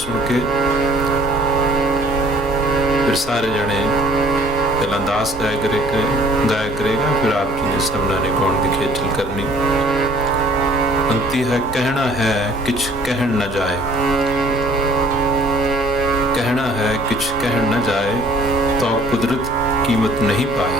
सुन के फिर सारे जने पहला दास गाया करेगा, फिर आप जी ने समझा ने कौन की खेचल करनी। अंती है कहना है किछ कहन न जाए, कहना है किछ कहन न जाए, तो कुदरत कीमत नहीं पाए।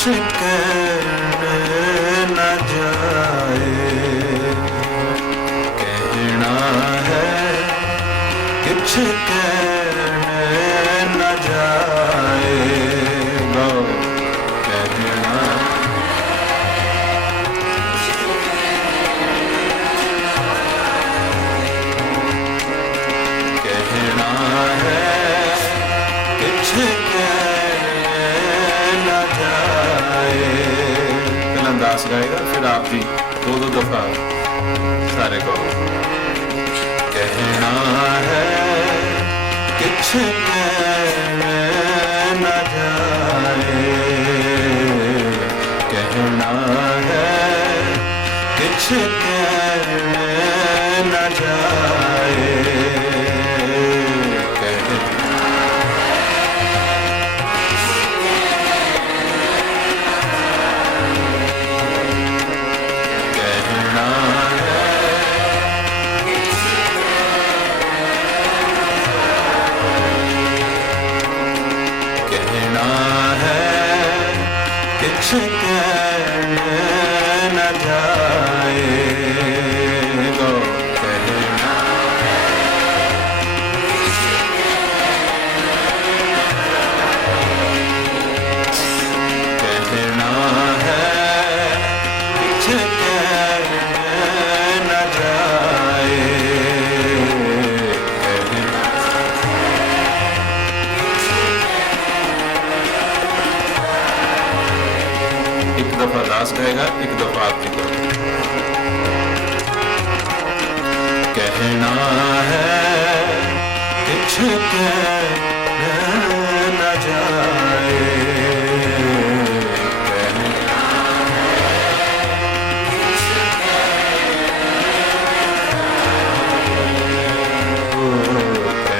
कहन न जाए, कहना है किछ कहन न जाए, कहना कहना है किछ दास गाएगा, फिर आप भी दो दफा सारे को। कहना है किछ कहन न जाए, कहना है किछ कहन न जाए, कहन न जाए, कहना कहना है किछ कहन न जाए, एक दफा दास कहेगा, एक दफा आपकी करो। कहना है किछ कहन न जाए,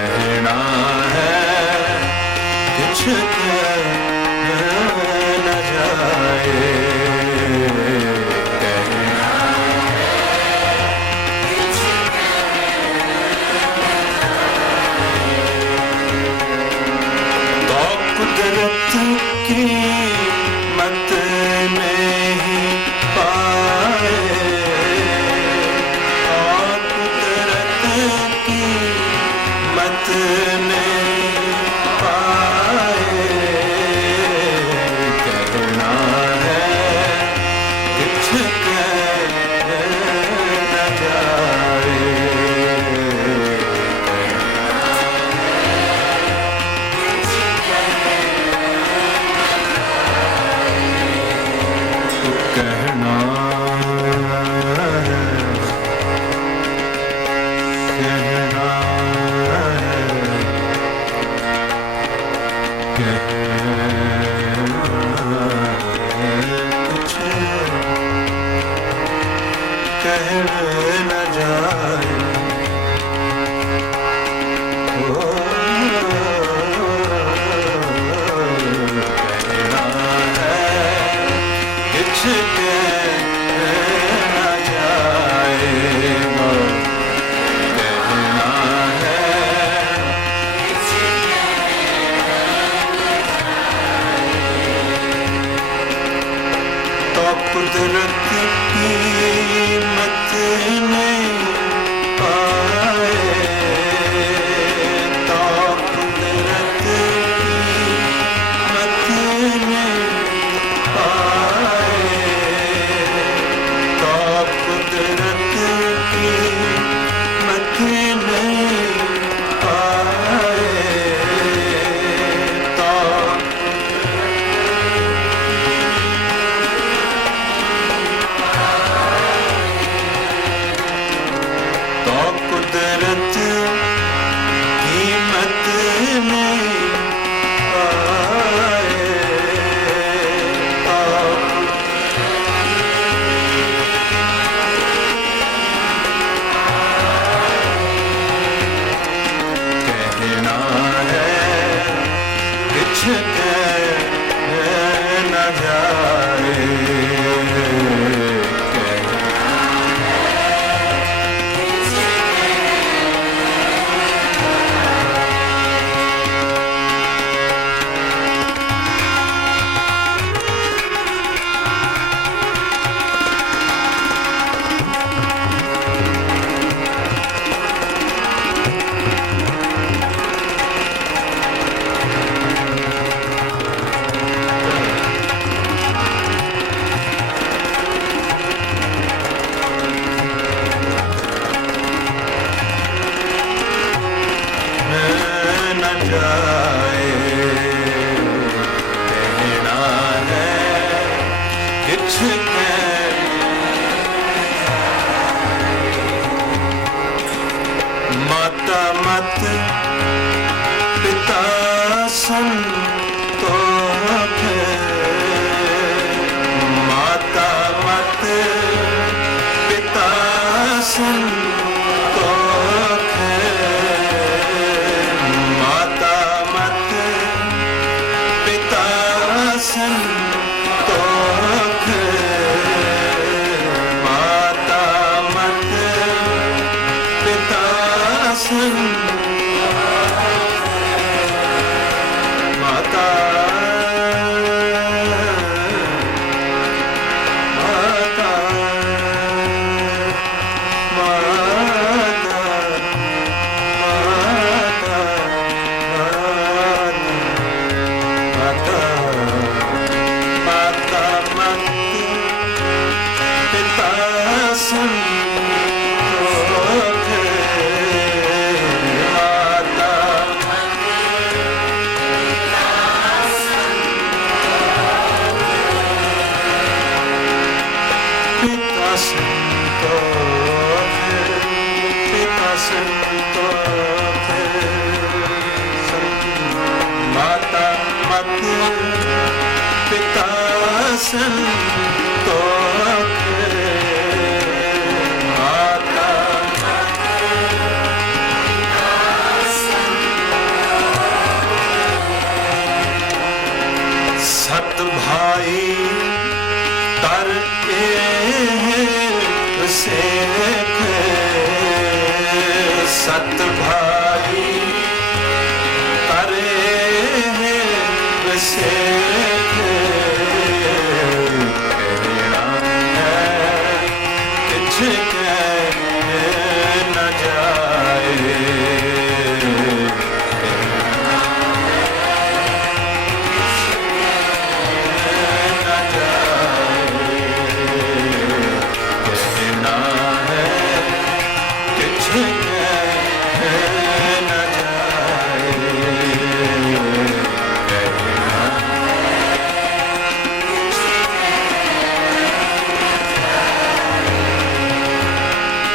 कहना है किछ कहन न जाए, कुदरत की मत नहीं पाए, और कुदरत की मत नहीं पाए, कहना है किछ कहन न जाए, कहना है कहना कुछ कहन न जाए, कहना है किछ कहन न जाए, कहना है तो कुदरत की मत नहीं न जाए, कहना है किछ माता मत पिता संतोख, माता मत पिता संतोख, माता मत पिता संतोख, माता मत पिता माता माता माता माता माता मत पिता संतोख, पिता संतोख, पिता संतोख, माता मत पिता संतोख, माता सत भाई तर सेख, सत भाई करे सेख, कहना है किछ कह न जाए,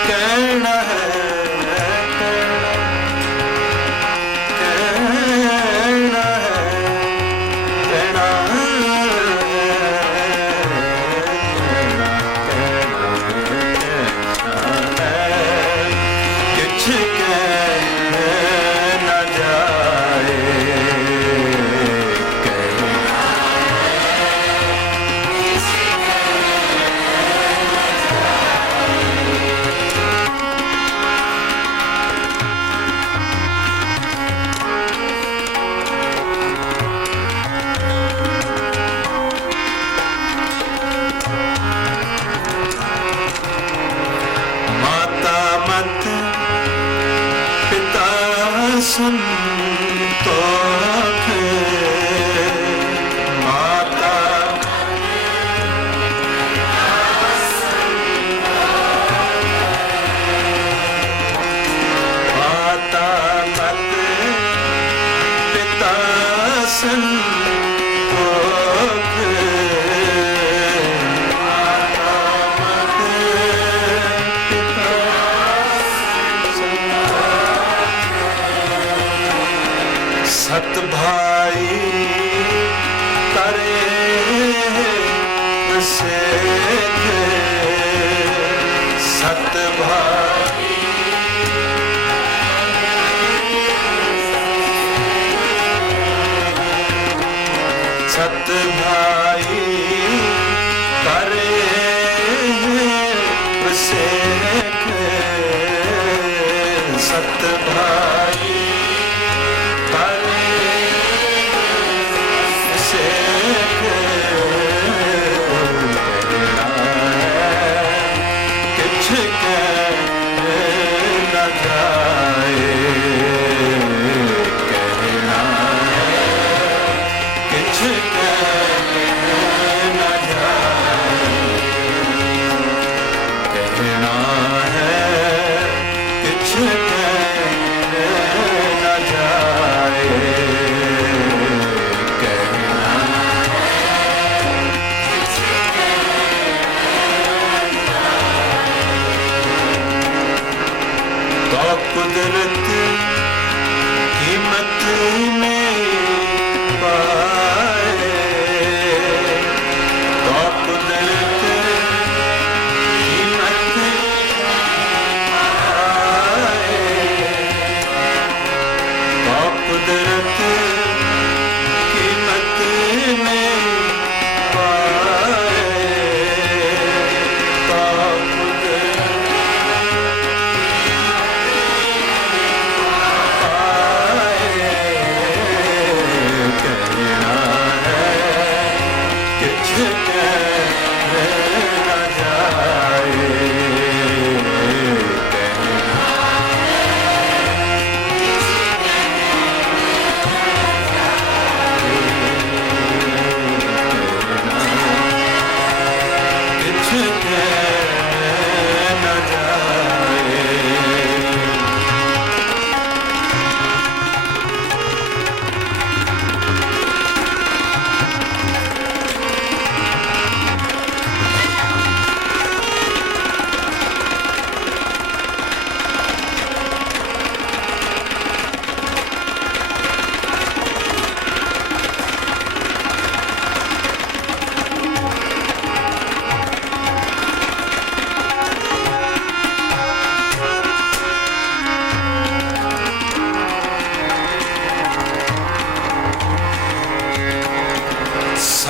कहना है कहना है कहना किछ कह न जाए, माता मत पिता संतोख, माता माता मत पिता संतोख, सत भाई करे सेख, सत भाई सत भाई करे सेख, सत भाई सेख,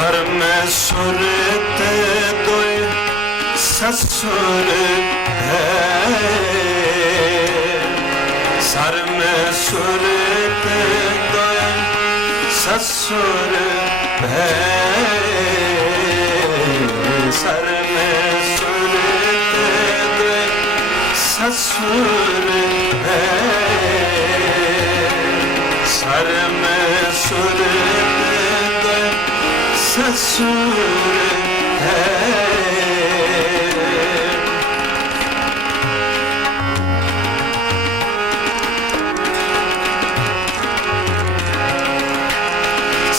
सर में सुरत दोए ससुर है, सर में सुरत दोए ससुर है, सर में सुरत दोए ससुर है, सर में सुरत दोए ससुर है।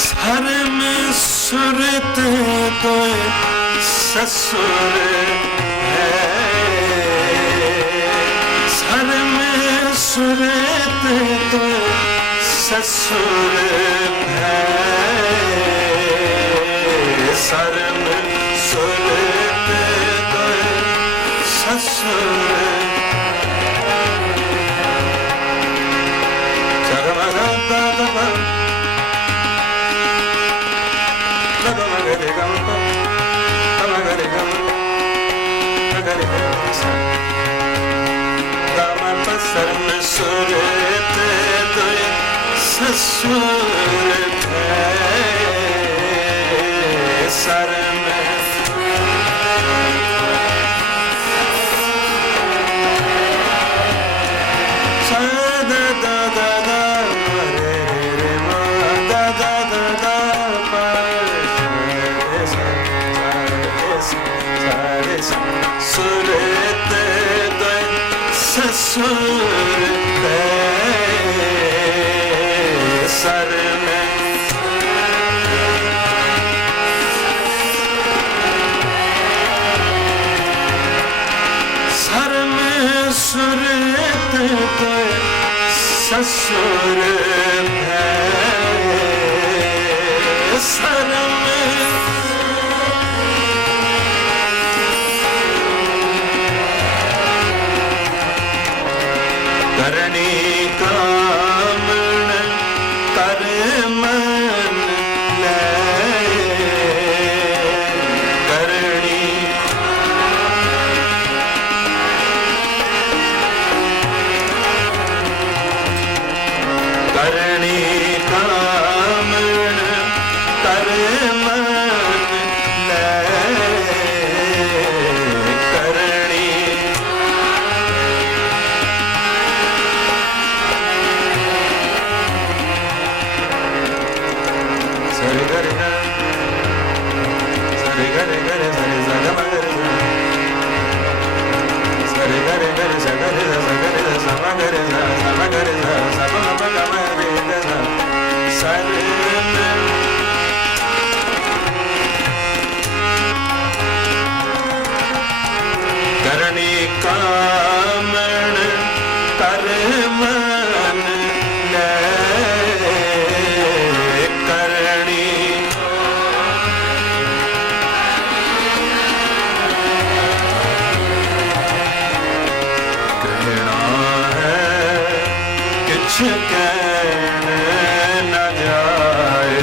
सर में सुरत दोए ससुर है, सर में सुरत दोए ससुर है, सर में सुरत दोए ससुर सर में सुरत दोए ससुर है, सर में सा दा दा दा रे रे मा दा दा दा दा पा रे सा रे सा सुरत दोए ससुर है, सर में सर में सुरत दोए ससुर है, सर में करनी कामन कर मन ले, करनी करनी कामन कर मन ले, करनी सरे गरे गा सरे गरे गरे सरे सा गा मा गरे सा, सरे गरे गरे सा गरे सा गरे सा मा गरे सा मा गरे सा सा मा मा गा मा रे गा सा, सरे करनी कामन कर मन ले, करनी कहना है किछ कहन न जाए,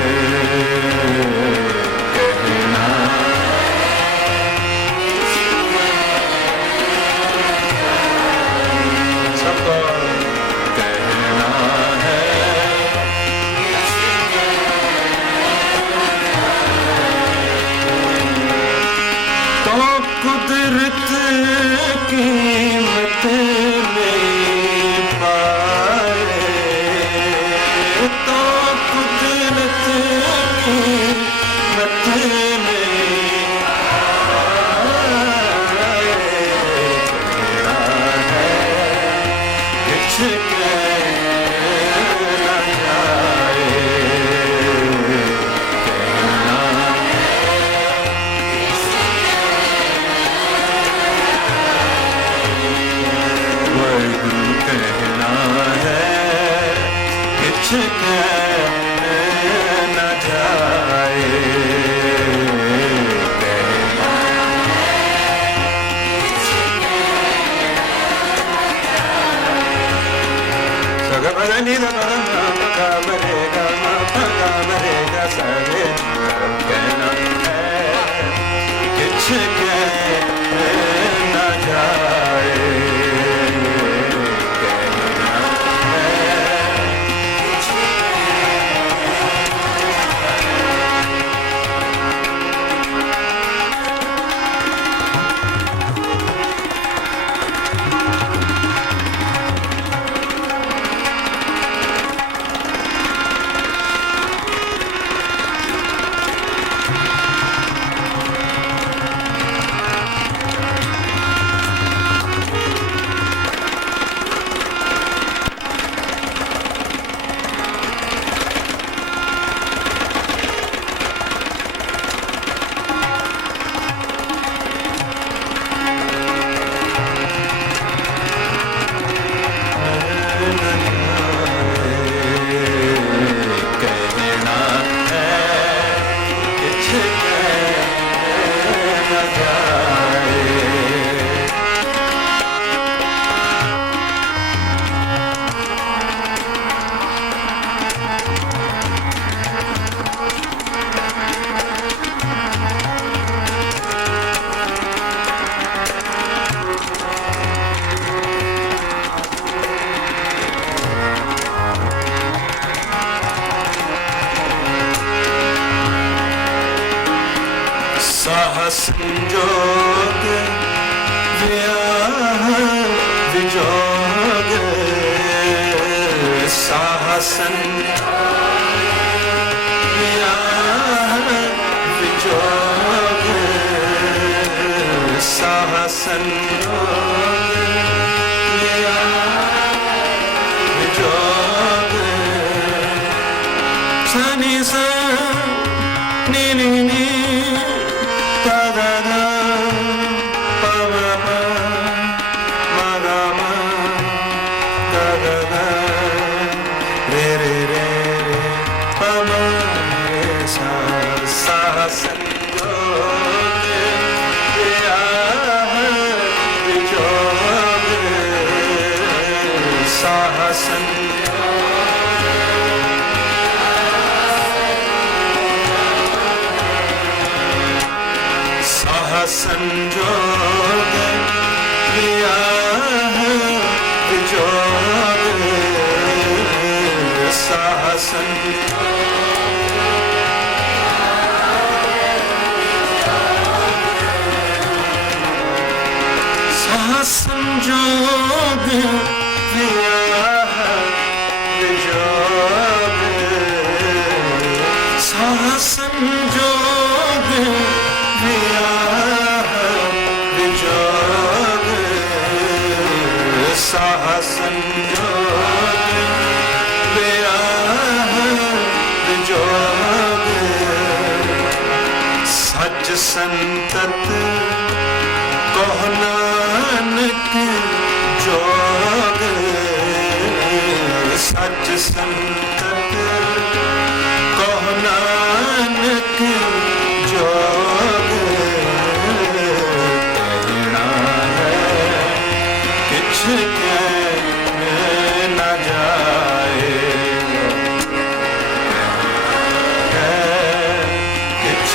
कहना सबको कहना है तो कुदरत कीमत नहीं पाए, तो कुदरत कीमत नहीं पाए, कहना है किछ कहना जाए, कहना वाहिगुरु कहना है किछ कहना जाए, कहना सगा गा नि दा गा मा गा मा रे गा मा गा मा रे गा सा रे कहना संजोग वियाह विजोग साह संजोग वियाह विजोग साह संजोग वियाह विजोग सनि सा ni ni ni da da da pa ma pa ma ga ma da da da re re re re pa ma re sa sa sanjog viyaah vijog sa संजोग वियाह विजोग साह संजोग वियाह विजोग साह संजोग वियाह विजोग साह संजोग वियाह विजोग सच संतत कहो नानक जोग सच संतत कहो नानक जोग कहना है किछ कह न जाए है किछ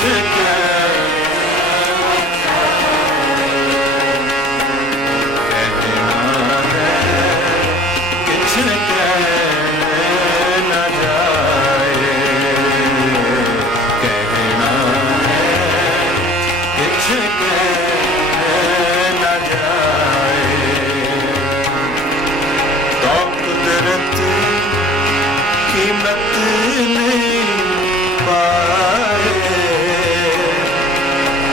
कीमत नहीं पाए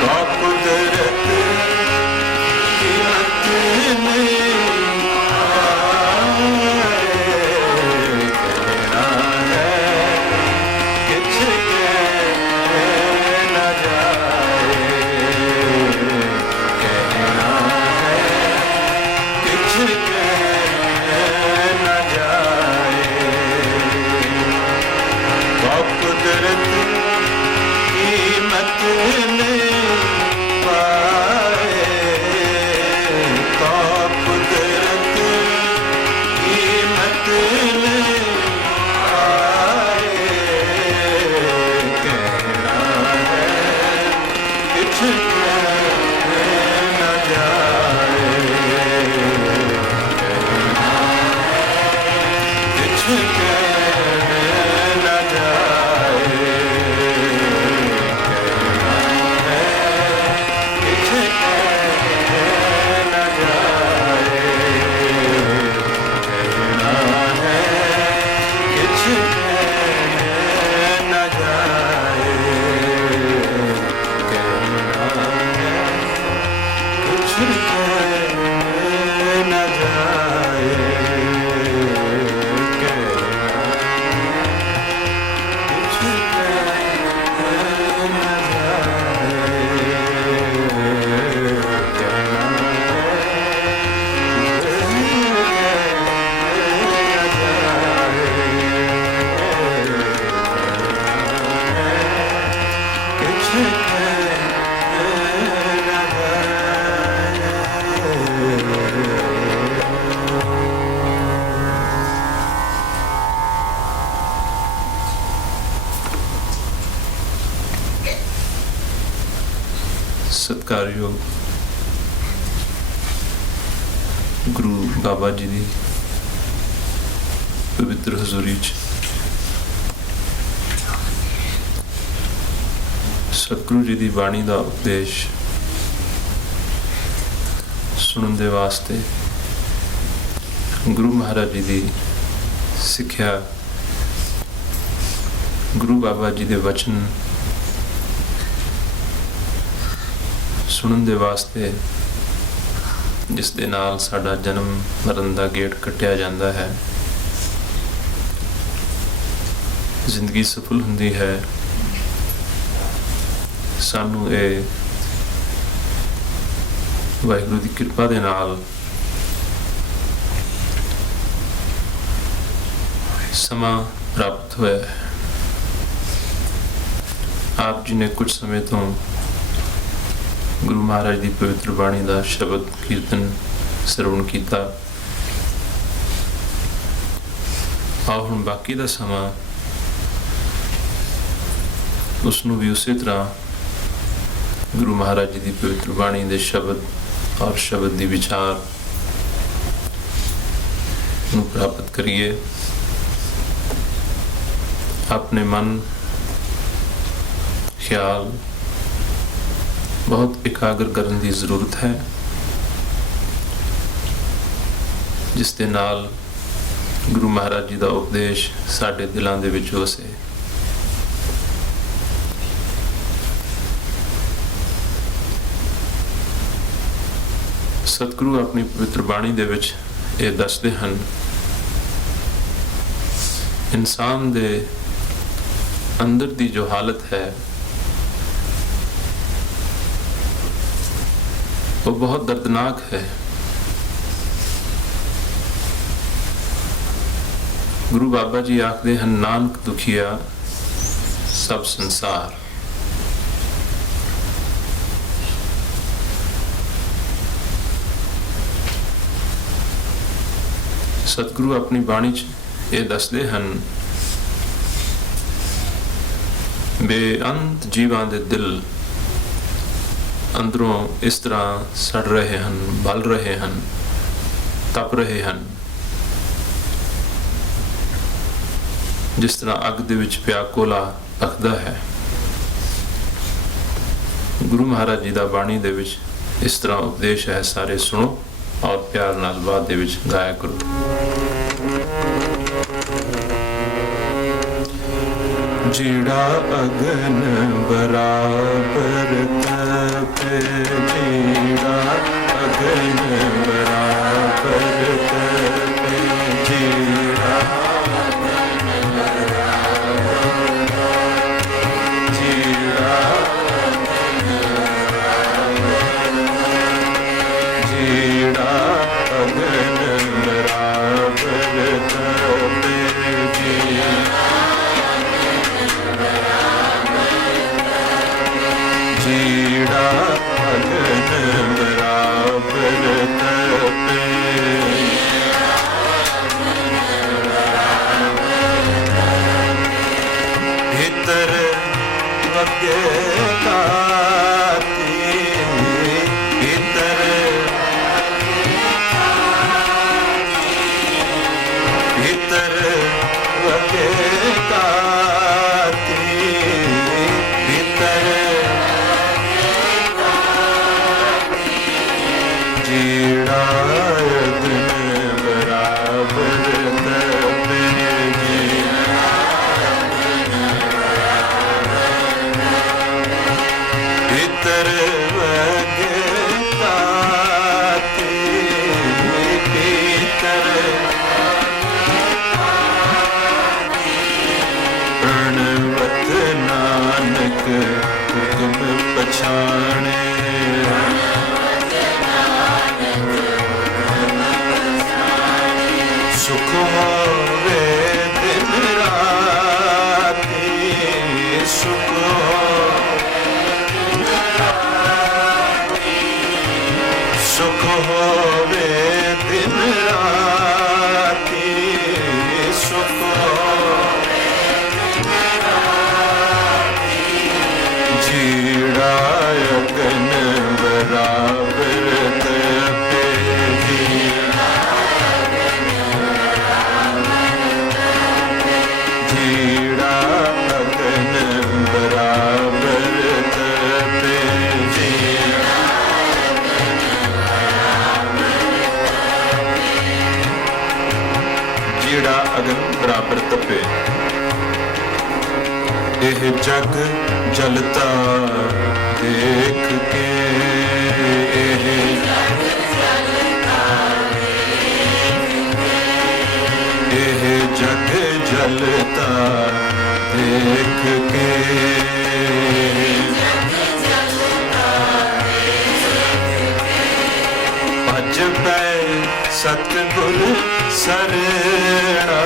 तो कुदरत कीमत नहीं पाए कहना है किछ कह न जाए कहना है किछ कह न जाए कुदरत कीमत नहीं पाए तो कुदरत कीमत नहीं पाए कहना है किछ कह न जाए कहना किछ कह सत्कारयोग गुरु बाबा जी ਦੀ ਪਵਿੱਤਰ ਹਜ਼ੂਰੀ 'ਚ सतगुरु जी की बाणी का उपदेश सुनने दे वास्ते गुरु महाराज जी की सिक्ख्या, गुरु बाबा जी के वचन सुनने दे वास्ते, जिस दे नाल साडा जन्म मरण का गेट कट्टिया जाता है, जिंदगी सफल हुंदी है। सानू ये वाहिगुरू की कृपा दे नाल समा प्राप्त होया है। आप जी ने कुछ समय तो गुरु महाराज की पवित्र बाणी का शब्द कीर्तन श्रवण किया। आओ हुण बाकी का समा उसनू भी उसी तरह गुरु महाराज जी की पवित्र बाणी के शब्द और शब्द की विचार प्राप्त करिए। अपने मन ख्याल बहुत एकाग्र करने की जरूरत है, जिस दे नाल गुरु महाराज जी का उपदेश साडे दिलों दे विच वसे। सतगुरु अपनी पवित्र बाणी दे विच ये दसदे हन, इंसान दे अंदर दी जो हालत है वो बहुत दर्दनाक है। गुरु बाबा जी आखदे हन, नानक दुखिया सब संसार। सतगुरु अपनी बाणी च ये दसदे हन, बेअंत जीवां दे दिल अंदरों इस तरह सड़ रहे हैं, बल रहे हैं, तप रहे हैं, जिस तरह अग दे विच पिया कोला पकदा है। गुरु महाराज जी दा बाणी दे विच इस तरह उपदेश है। सारे सुनो और प्यार नाल बाद दे विच गाया करो। जिड़ा अगन बराबर तपे, जिड़ा अगन बराबर तपे, जिड़ा ਇਹ ਜਗ ਜਲਤਾ ਦੇਖ ਕੇ, ਇਹ जग जलता देख के, भज पै सतगुर सरना,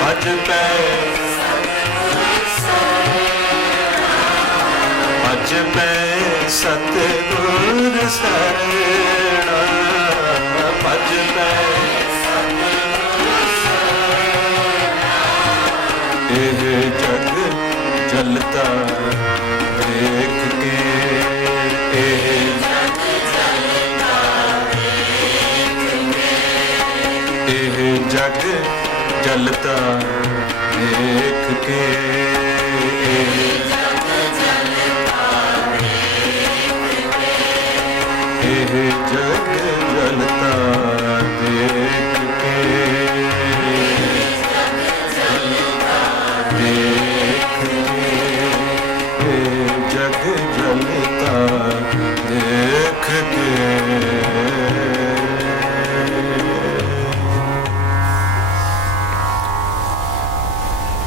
भज पै भज पै सतगुर सरना, भज पै ਇਹ ਜਗ ਜਲਤਾ ਦੇਖ ਕੇ, ਇਹ ਜਗ ਜਲਤਾ ਦੇਖ ਕੇ, ਇਹ ਜਗ ਜਲਤਾ ਦੇਖ ਕੇ, ਇਹ ਜਗ ਜਲਤਾ ਦੇਖ ਕੇ, ਇਹ ਜਗ ਜਲਤਾ ਦੇਖ ਕੇ, जग जलता देख के।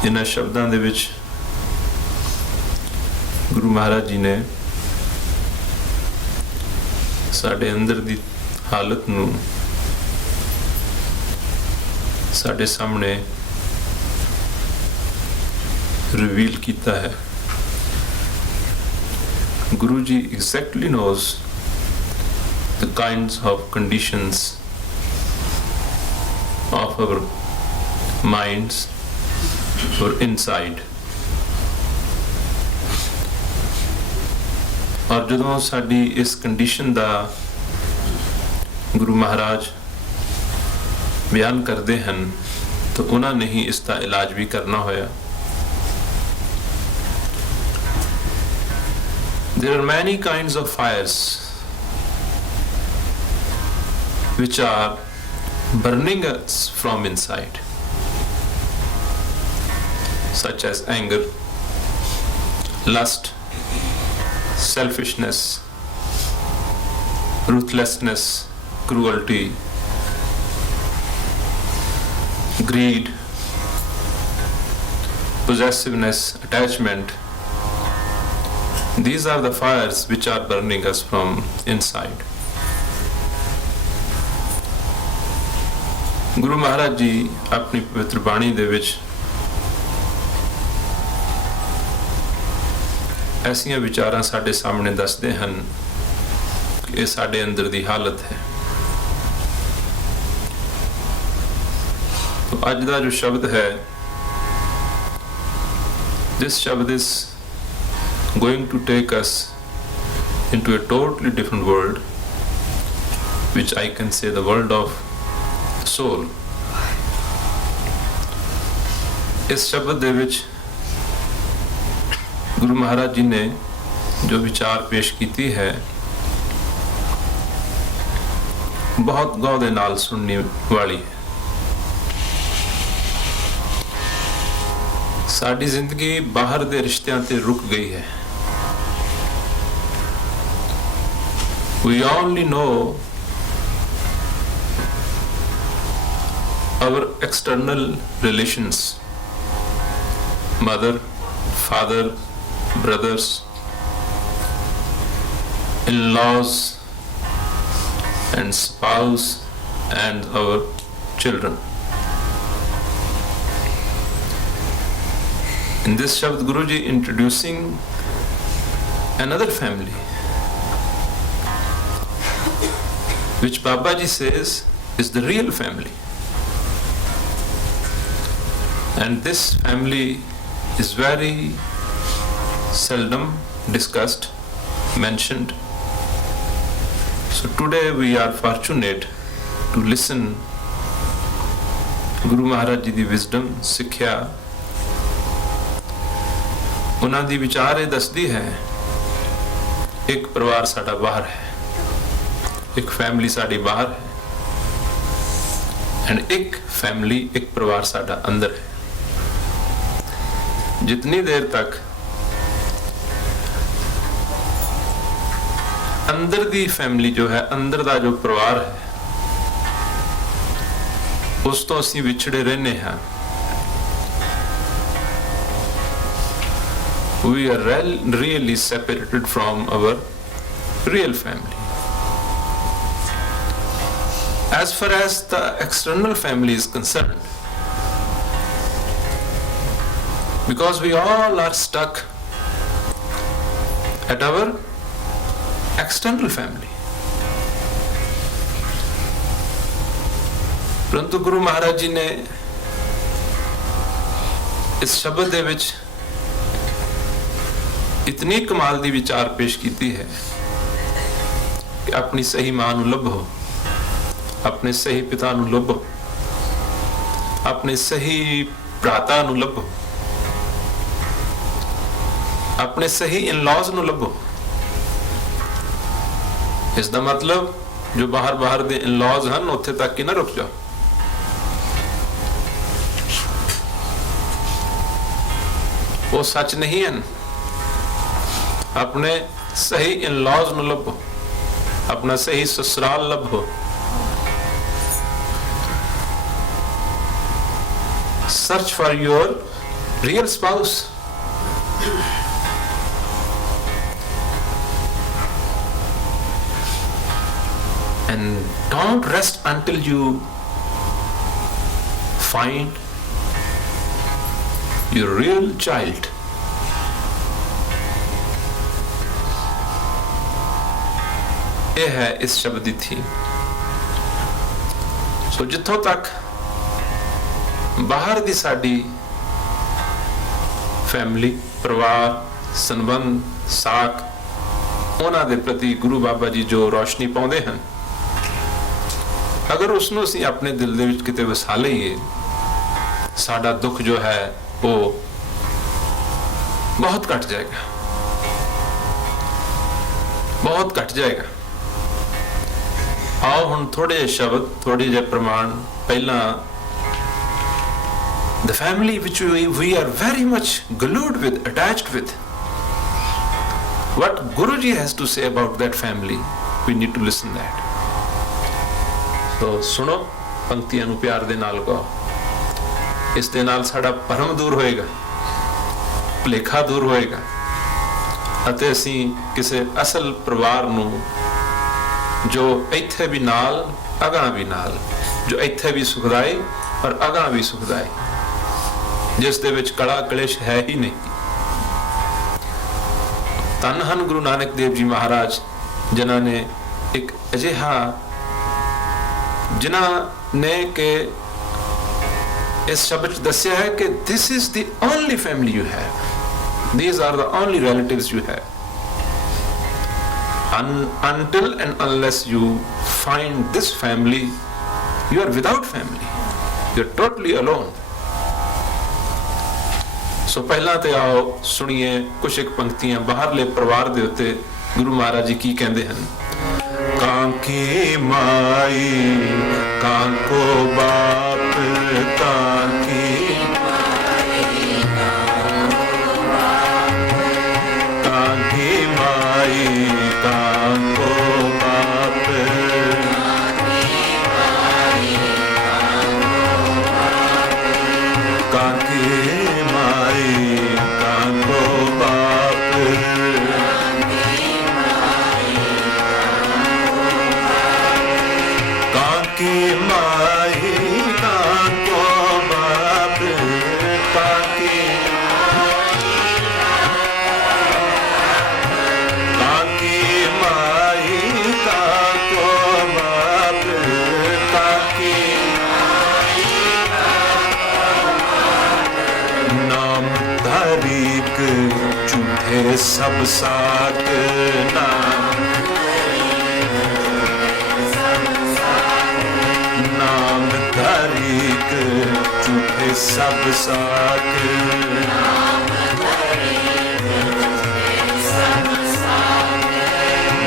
इन्हां शब्दां दे विच गुरु महाराज जी ने साडे अंदर दी हालत नूं साडे सामने रिवील किया है। Guru ji exactly knows the kinds of conditions of our minds or inside, और जदों साडी इस कंडीशन दा गुरु महाराज बयान करते हैं तो उन्होंने ही इसका इलाज भी करना होया। There are many kinds of fires which are burning us from inside, such as anger, lust, selfishness, ruthlessness, cruelty, greed, possessiveness, attachment. These are the fires which are burning us from inside. Guru Maharaj ji अपनी पवित्र बाणी दे विच ऐसियां विचारां साडे सामने दसदे हन कि ये साडे अंदर दी हालत है। तो अज दा जो शब्द है, this शब्द is going to take us into a totally different world, which I can say the world of soul. इस शब्द दे विच गुरु महाराज जी ने जो विचार पेश कीती है बहुत गौर दे नाल सुनने वाली है। साडी जिंदगी बाहर दे रिश्तियां ते रुक गई है। We only know our external relations, mother, father, brothers, in-laws, and spouse, and our children. In this Shabd, Guruji introducing another family, which Babaji says is the real family. And this family is very seldom discussed, mentioned. So today we are fortunate to listen Guru Maharaj Ji di wisdom, sikhya, उन्हां दी विचार दसदी है एक परिवार साडा बाहर है, एक family साडी बाहर है, एंड एक फैमिली, एक परिवार साडा अंदर है। जितनी देर तक अंदर दी फैमिली जो है, अंदर दा जो परिवार है, उस तो असीं विछड़े रहने हैं, we are really separated from our real family. As far as the external family is concerned, because we all are stuck at our external family. परंतु गुरु महाराज जी ने इस शब्द दे विच इतनी कमाल दी विचार पेश कीती है कि अपनी सही मां नूं लभो, अपने सही पिता नूं लभो, अपने सही भराता नूं लभो, अपने सही इन-लॉज नूं लभो। इसका मतलब जो बाहर बाहर दे इन-लॉज हैं उत्थे तक ही ना रुक जाओ। वो सच नहीं है। अपने सही इन-लॉज नूं लभो, अपना सही ससुराल लभो। Search for your real spouse. And don't rest until you find your real child. यह है इस शब्द की थीम। सो जिथों तक बाहर दी साडी फैमिली, परिवार, संबंध, साख, उन्हां दे प्रति गुरु बाबा जी जो रोशनी पाउंदे हैं, अगर उसनों असीं अपने दिल दे विच किते वसा लईए, साडा दुख जो है वो बहुत घट जाएगा, बहुत घट जाएगा। आओ हुण थोड़े जे शब्द, थोड़े जे प्रमाण पहला the family which we are very much glued with, attached with, what Guruji has to say about that family, we need to listen that. तो सुनो, पंक्तियां नूं प्यार दे नाल गाओ। इस दे नाल साडा भरम दूर होएगा, भुलेखा दूर होएगा, अते असीं किसे असल परिवार नूं जो इत्थे भी नाल, अगां भी नाल, जो इत्थे भी सुखदाई और अगां भी सुखदाई, जिस दे विच कला कलेश है ही नहीं। धन हन गुरु नानक देव जी महाराज, जिन्हां ने एक अजिहा, जिन्हां ने के इस शब्द दस्या है कि this is the only family you have, these are the only relatives you have. Until and unless you find this family, you are without family. You are totally alone. So पहला ते आओ सुनिए कुछ एक पंक्तियां बाहरले परिवार दे उत्ते गुरु महाराज जी की कहते हैं। कांकी माई कांको बाप, कांकी सब साथ नाम तारीख झूठे सब साथ,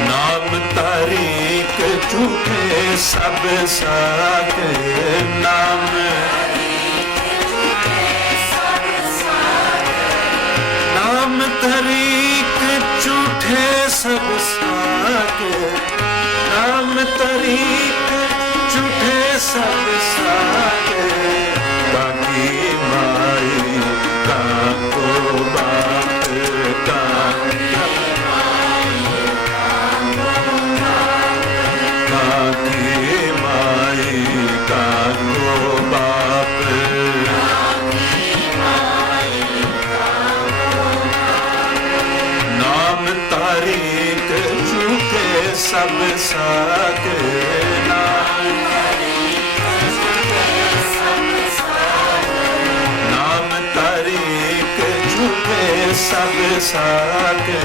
नाम तारीख झूठे सब साथ, नाम तरीक झूठे सब साके, नाम तरीक झूठे सब साके, काकी माई काको बाप काकी माई काको बाप, नाम तारीख झूठे सब साके, नाम तारीख झूठे सब साके,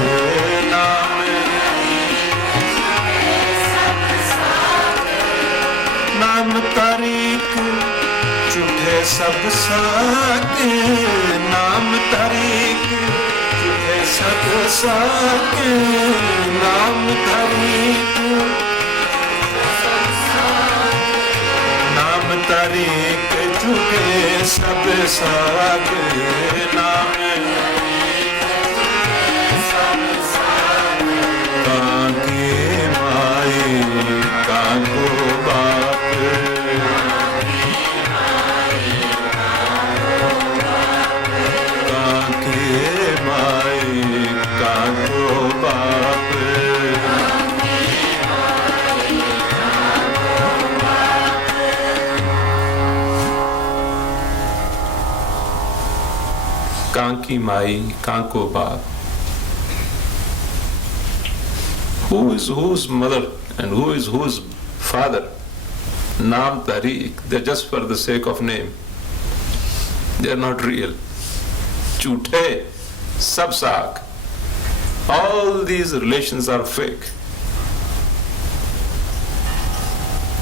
नाम तारीख झूठे सब साके, नाम तारीख झूठे सब साके, नाम तारीख झूठे सब साके, काकी माई काको बाप, काकी माई काको बाप, काकी माई काको बाप. Who is whose mother and who is whose father? Naam Tariq, they're just for the sake of name. They're not real. Chuthe, Sabsak. All these relations are fake.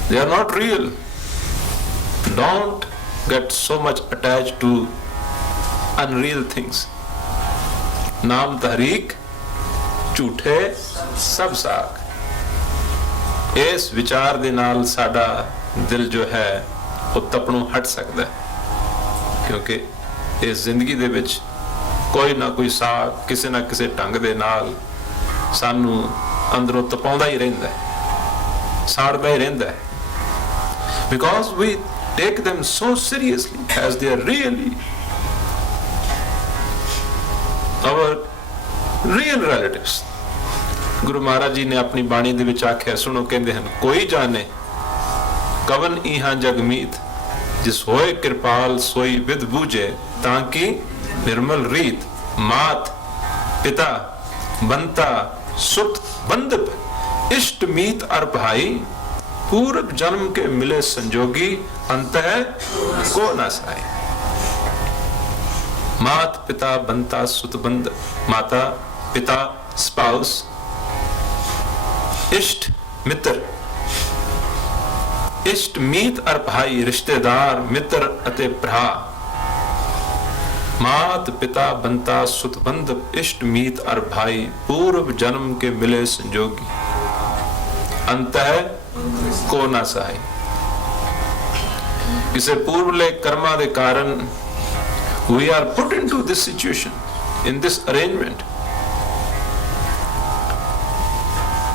They are not real. Don't get so much attached to unreal things. Naam Tariq, ਝੂਠੇ ਸਭ ਸਾਕ. ਇਸ ਵਿਚਾਰ ਦੇ ਨਾਲ ਸਾਡਾ ਦਿਲ ਜੋ ਹੈ ਉਹ ਤਪਣੋਂ ਹਟ ਸਕਦਾ ਹੈ, ਕਿਉਂਕਿ ਇਸ ਜ਼ਿੰਦਗੀ ਦੇ ਵਿੱਚ ਕੋਈ ਨਾ ਕੋਈ ਸਾਕ ਕਿਸੇ ਨਾ ਕਿਸੇ ਢੰਗ ਦੇ ਨਾਲ ਸਾਨੂੰ ਅੰਦਰੋਂ ਤਪਾਉਂਦਾ ਹੀ ਰਹਿੰਦਾ ਹੈ, ਸਾੜਦਾ ਹੀ ਰਹਿੰਦਾ ਹੈ. Because we take them so seriously as they are really our real relatives. Guru Maharaj ji ਨੇ ਆਪਣੀ ਬਾਣੀ ਦੇ ਵਿੱਚ ਆਖਿਆ, ਸੁਣੋ, ਕਹਿੰਦੇ ਹਨ, ਕੋਈ ਜਾਣੇ ਕਵਨ ਇਹਾਂ ਜਗਮੀਤ, ਜਿਸ ਹੋਏ ਕਿਰਪਾਲ ਸੋਈ ਵਿਦ ਬੂਝੇ, ਤਾਂ ਕਿ ਨਿਰਮਲ ਰੀਤ ਮਾਤ ਪਿਤਾ ਬੰਤਾ ਸੁਤ ਬੰਧਪ इष्ट मीत अर भाई, पूर्व जन्म के मिले संजोगी, अंतः को न साई. मात पिता बनता सुतबंद, माता पिता स्पाउस, इष्ट मित्र, इष्ट मीत अर भाई रिश्तेदार मित्र अते भरा. मात पिता बनता सुतबंद, इष्ट मीत अर भाई, पूर्व जन्म के मिले संजोगी, अंतः को ना सहाय. किसे पूर्वले कर्मा दे कारण we are put into this situation, in this arrangement,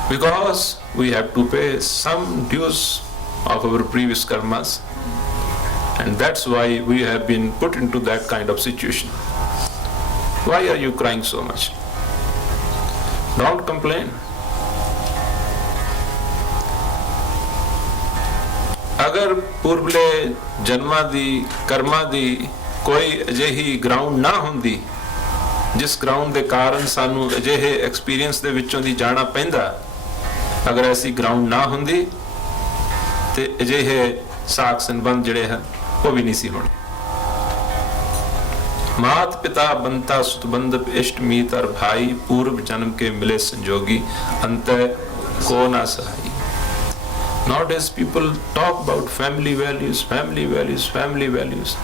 because we have to pay some dues of our previous karmas, and that's why we have been put into that kind of situation. Why are you crying so much? Don't complain. अगर पूर्वले जन्मा दी कर्मा दी कोई अजिही ground ना हुंदी, जिस ground दे कारण सानू अजिहे experience दे विचों दी जाना पैंदा, अगर ऐसी ग्राउंड ना हुंदी ते अजिहे साख संबंध जिहड़े हैं वो भी नहीं सी होने. मात पिता बनता सुतबंध, इष्ट मीत और भाई, पूर्व जन्म के मिले संजोगी, अंतः को ना सहाई. Nowadays people talk about family values, family values, family values.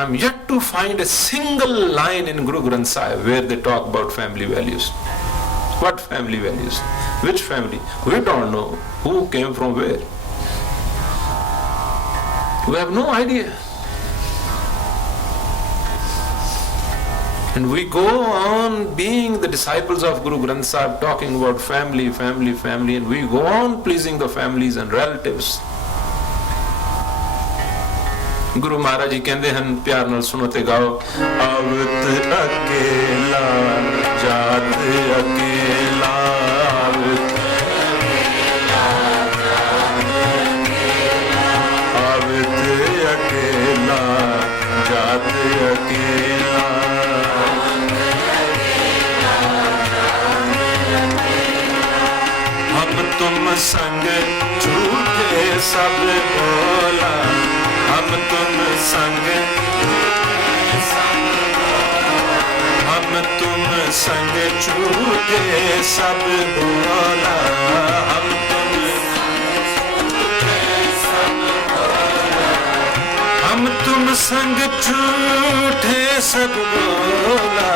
I'm yet to find a single line in Guru Granth Sahib where they talk about family values. What family values? Which family? We don't know who came from where. We have no idea. And we go on being the disciples of Guru Granth Sahib, talking about family, family, family, and we go on pleasing the families and relatives. Guru Maharaj ji ਕਹਿੰਦੇ ਹਨ, ਪਿਆਰ ਨਾਲ ਸੁਣੋ ਤੇ ਗਾਓ, ਆਵਤ ਅਕੇਲਾ ਜਾਤ ਅਕੇਲਾ, ਆਵਤ ਅਕੇਲਾ ਜਾਤ ਅਕੇਲਾ, हम तुम संग झूठे सब बोला, हम तुम संग, हम तुम संग झूठे सब बोला, हम तुम, हम तुम संग झूठे सब बोला,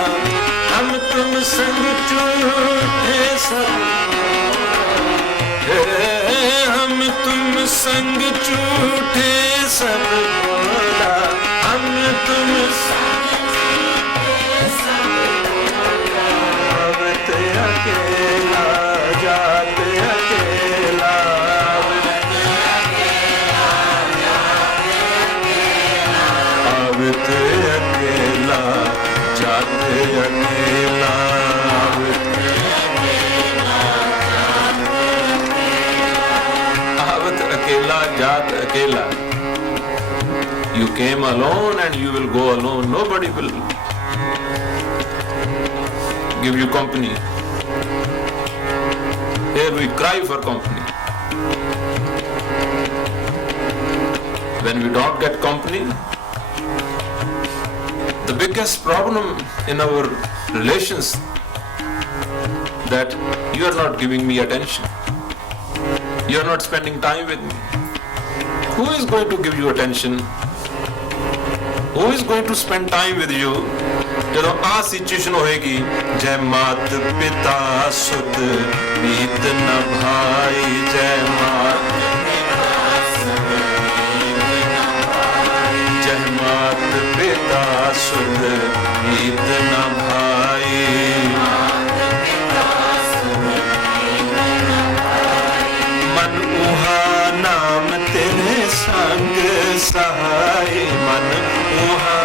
हम तुम संग झूठे सब, हम तुम संग झूठे सब बोला, हम तुम संग झूठे सब बोला, आवत अकेला जात अकेला, आवत अकेला जात अकेला, Akela, Jat Akela. You came alone and you will go alone. Nobody will give you company. Here we cry for company. When we don't get company, the biggest problem in our relations that you are not giving me attention. You are not spending time with me. Who is going to give you attention? Who is going to spend time with you? ਜਦੋਂ ਆ situation ਹੋਏਗੀ, ਜੈ ਮਾਤ ਪਿਤਾ ਸੁਤ ਮੀਤ ਨ ਭਾਈ, ਜੈ ਮਾਤ ਪਿਤਾ ਸੁਤ ਮੀਤ ਨ ਭਾਈ, ਜੈ ਮਾਤ ਪਿਤਾ ਸੁਤ ਮੀਤ ਨ ਭਾਈ, मन उहा नाम तेरे संग सहाय, मन उहा,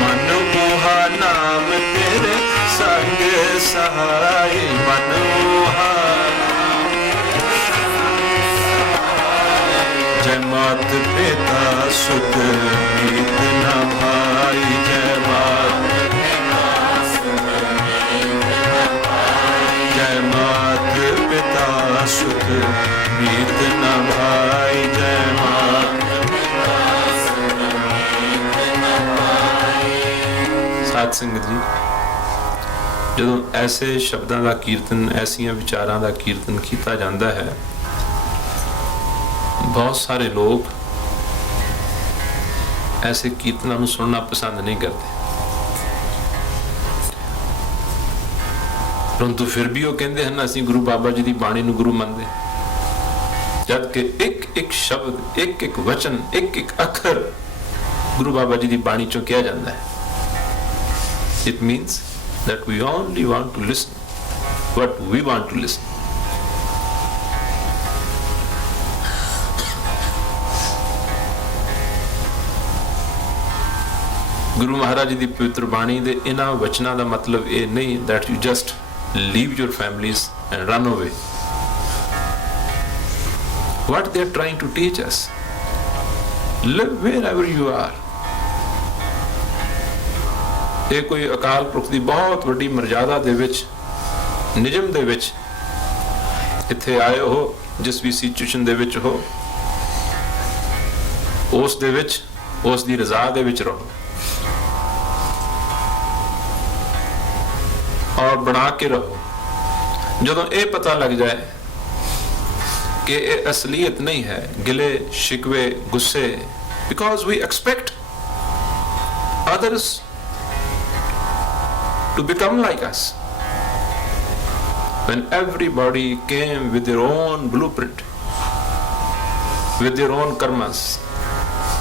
मन उहा नाम तेरे संग सहाय, मन उहा, जय मात पिता सुत मीत न भाई, जय मात पिता सुत मीत न भाई, जय ਸਾਧ ਸੰਗਤ ਜੀ, ਜਦੋਂ ਐਸੇ ਸ਼ਬਦਾਂ ਦਾ ਕੀਰਤਨ, ਐਸੀਆਂ ਵਿਚਾਰਾਂ ਦਾ ਕੀਰਤਨ ਕੀਤਾ ਜਾਂਦਾ ਹੈ, ਬਹੁਤ ਸਾਰੇ ਲੋਕ ਐਸੇ ਕੀਰਤਨਾਂ ਨੂੰ ਸੁਣਨਾ ਪਸੰਦ ਨਹੀਂ ਕਰਦੇ, ਪਰੰਤੂ ਫਿਰ ਵੀ ਉਹ ਕਹਿੰਦੇ ਹਨ, ਅਸੀਂ ਗੁਰੂ ਬਾਬਾ ਜੀ ਦੀ ਬਾਣੀ ਨੂੰ ਗੁਰੂ ਮੰਨਦੇ, ਜਦ ਕਿ ਇੱਕ ਇੱਕ ਸ਼ਬਦ, ਇੱਕ ਇੱਕ ਵਚਨ, ਇੱਕ ਇੱਕ ਅੱਖਰ ਗੁਰੂ ਬਾਬਾ ਜੀ ਦੀ ਬਾਣੀ ਚੋਂ ਕਿਹਾ ਜਾਂਦਾ ਹੈ. It means that we only want to listen what we want to listen. Guru Maharaj ji ਦੀ ਪਵਿੱਤਰ ਬਾਣੀ ਦੇ ਇਹਨਾਂ ਵਚਨਾਂ ਦਾ ਮਤਲਬ ਇਹ ਨਹੀਂ that you just leave your families and run away. What they are trying to teach us, live wherever you are. ਇਹ ਕੋਈ ਅਕਾਲ ਪੁਰਖ ਦੀ ਬਹੁਤ ਵੱਡੀ ਮਰਜ਼ਾਦਾ ਦੇ ਵਿੱਚ, ਨਿਯਮ ਦੇ ਵਿੱਚ ਇੱਥੇ ਆਏ ਹੋ, ਜਿਸ ਵੀ ਸਿਚੁਏਸ਼ਨ ਦੇ ਵਿੱਚ ਹੋ, ਉਸ ਦੇ ਵਿੱਚ, ਉਸ ਦੀ ਰਜ਼ਾ ਦੇ ਵਿੱਚ ਰਹੋ ਔਰ ਬਣਾ ਕੇ ਰਹੋ। ਜਦੋਂ ਇਹ ਪਤਾ ਲੱਗ ਜਾਏ ਕਿ ਇਹ ਅਸਲੀਅਤ ਨਹੀਂ ਹੈ, ਗਿਲੇ ਸ਼ਿਕਵੇ, ਗੁੱਸੇ, because we expect others to become like us. When everybody came with their own blueprint, with their own karmas,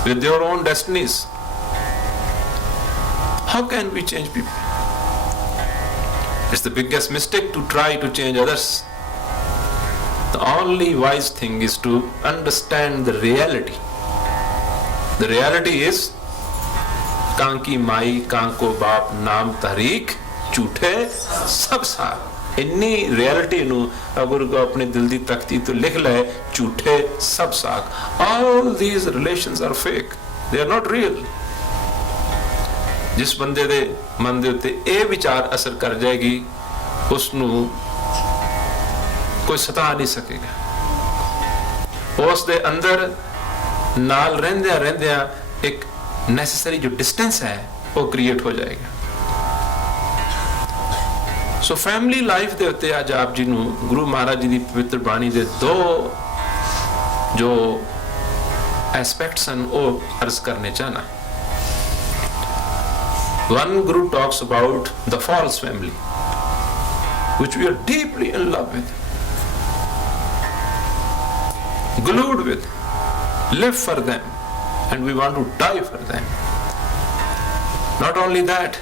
with their own destinies, How can we change people? It's the biggest mistake to try to change others. The only wise thing is to understand the reality. The reality is, ਕਾਂ ਕੀ ਮਾਈ ਕਾਂ ਕੋ ਬਾਪ ਨਾਮ ਤਹਰੀਕ ਝੂਠੇ ਸਭ ਸਾਥ। ਇੰਨੀ reality ਨੂੰ ਅਗਰ ਕੋ ਆਪਣੇ ਦਿਲ ਦੀ ਤਖਤੀ ਤੋਂ ਲਿਖ ਲੈ, ਝੂਠੇ ਸਭ ਸਾਥ। All these relations are fake. They are not real. ਜਿਸ ਬੰਦੇ ਦੇ ਮਨ ਦੇ ਉੱਤੇ ਇਹ ਵਿਚਾਰ ਅਸਰ ਕਰ ਜਾਏਗੀ, ਉਸ ਨੂੰ ਕੋਈ ਸਤਾ ਨਹੀਂ ਸਕੇਗਾ। ਉਸ ਦੇ ਅੰਦਰ ਨਾਲ ਰਹਿੰਦਿਆਂ ਰਹਿੰਦਿਆਂ ਇੱਕ ਨੈਸੈਸਰੀ ਜੋ ਡਿਸਟੈਂਸ ਹੈ ਉਹ ਕ੍ਰੀਏਟ ਹੋ ਜਾਏਗਾ। ਸੋ ਫੈਮਿਲੀ ਲਾਈਫ ਦੇ ਉੱਤੇ ਅੱਜ ਆਪ ਜੀ ਨੂੰ ਗੁਰੂ ਮਹਾਰਾਜ ਜੀ ਦੀ ਪਵਿੱਤਰ ਬਾਣੀ ਦੇ ਦੋ ਜੋ ਐਸਪੈਕਟਸ ਹਨ ਉਹ ਅਰਜ਼ ਕਰਨੇ ਚਾਹਨਾ। One Guru talks about the false family, which we are deeply in love with, glued with, live for them, and we want to die for them. Not only that,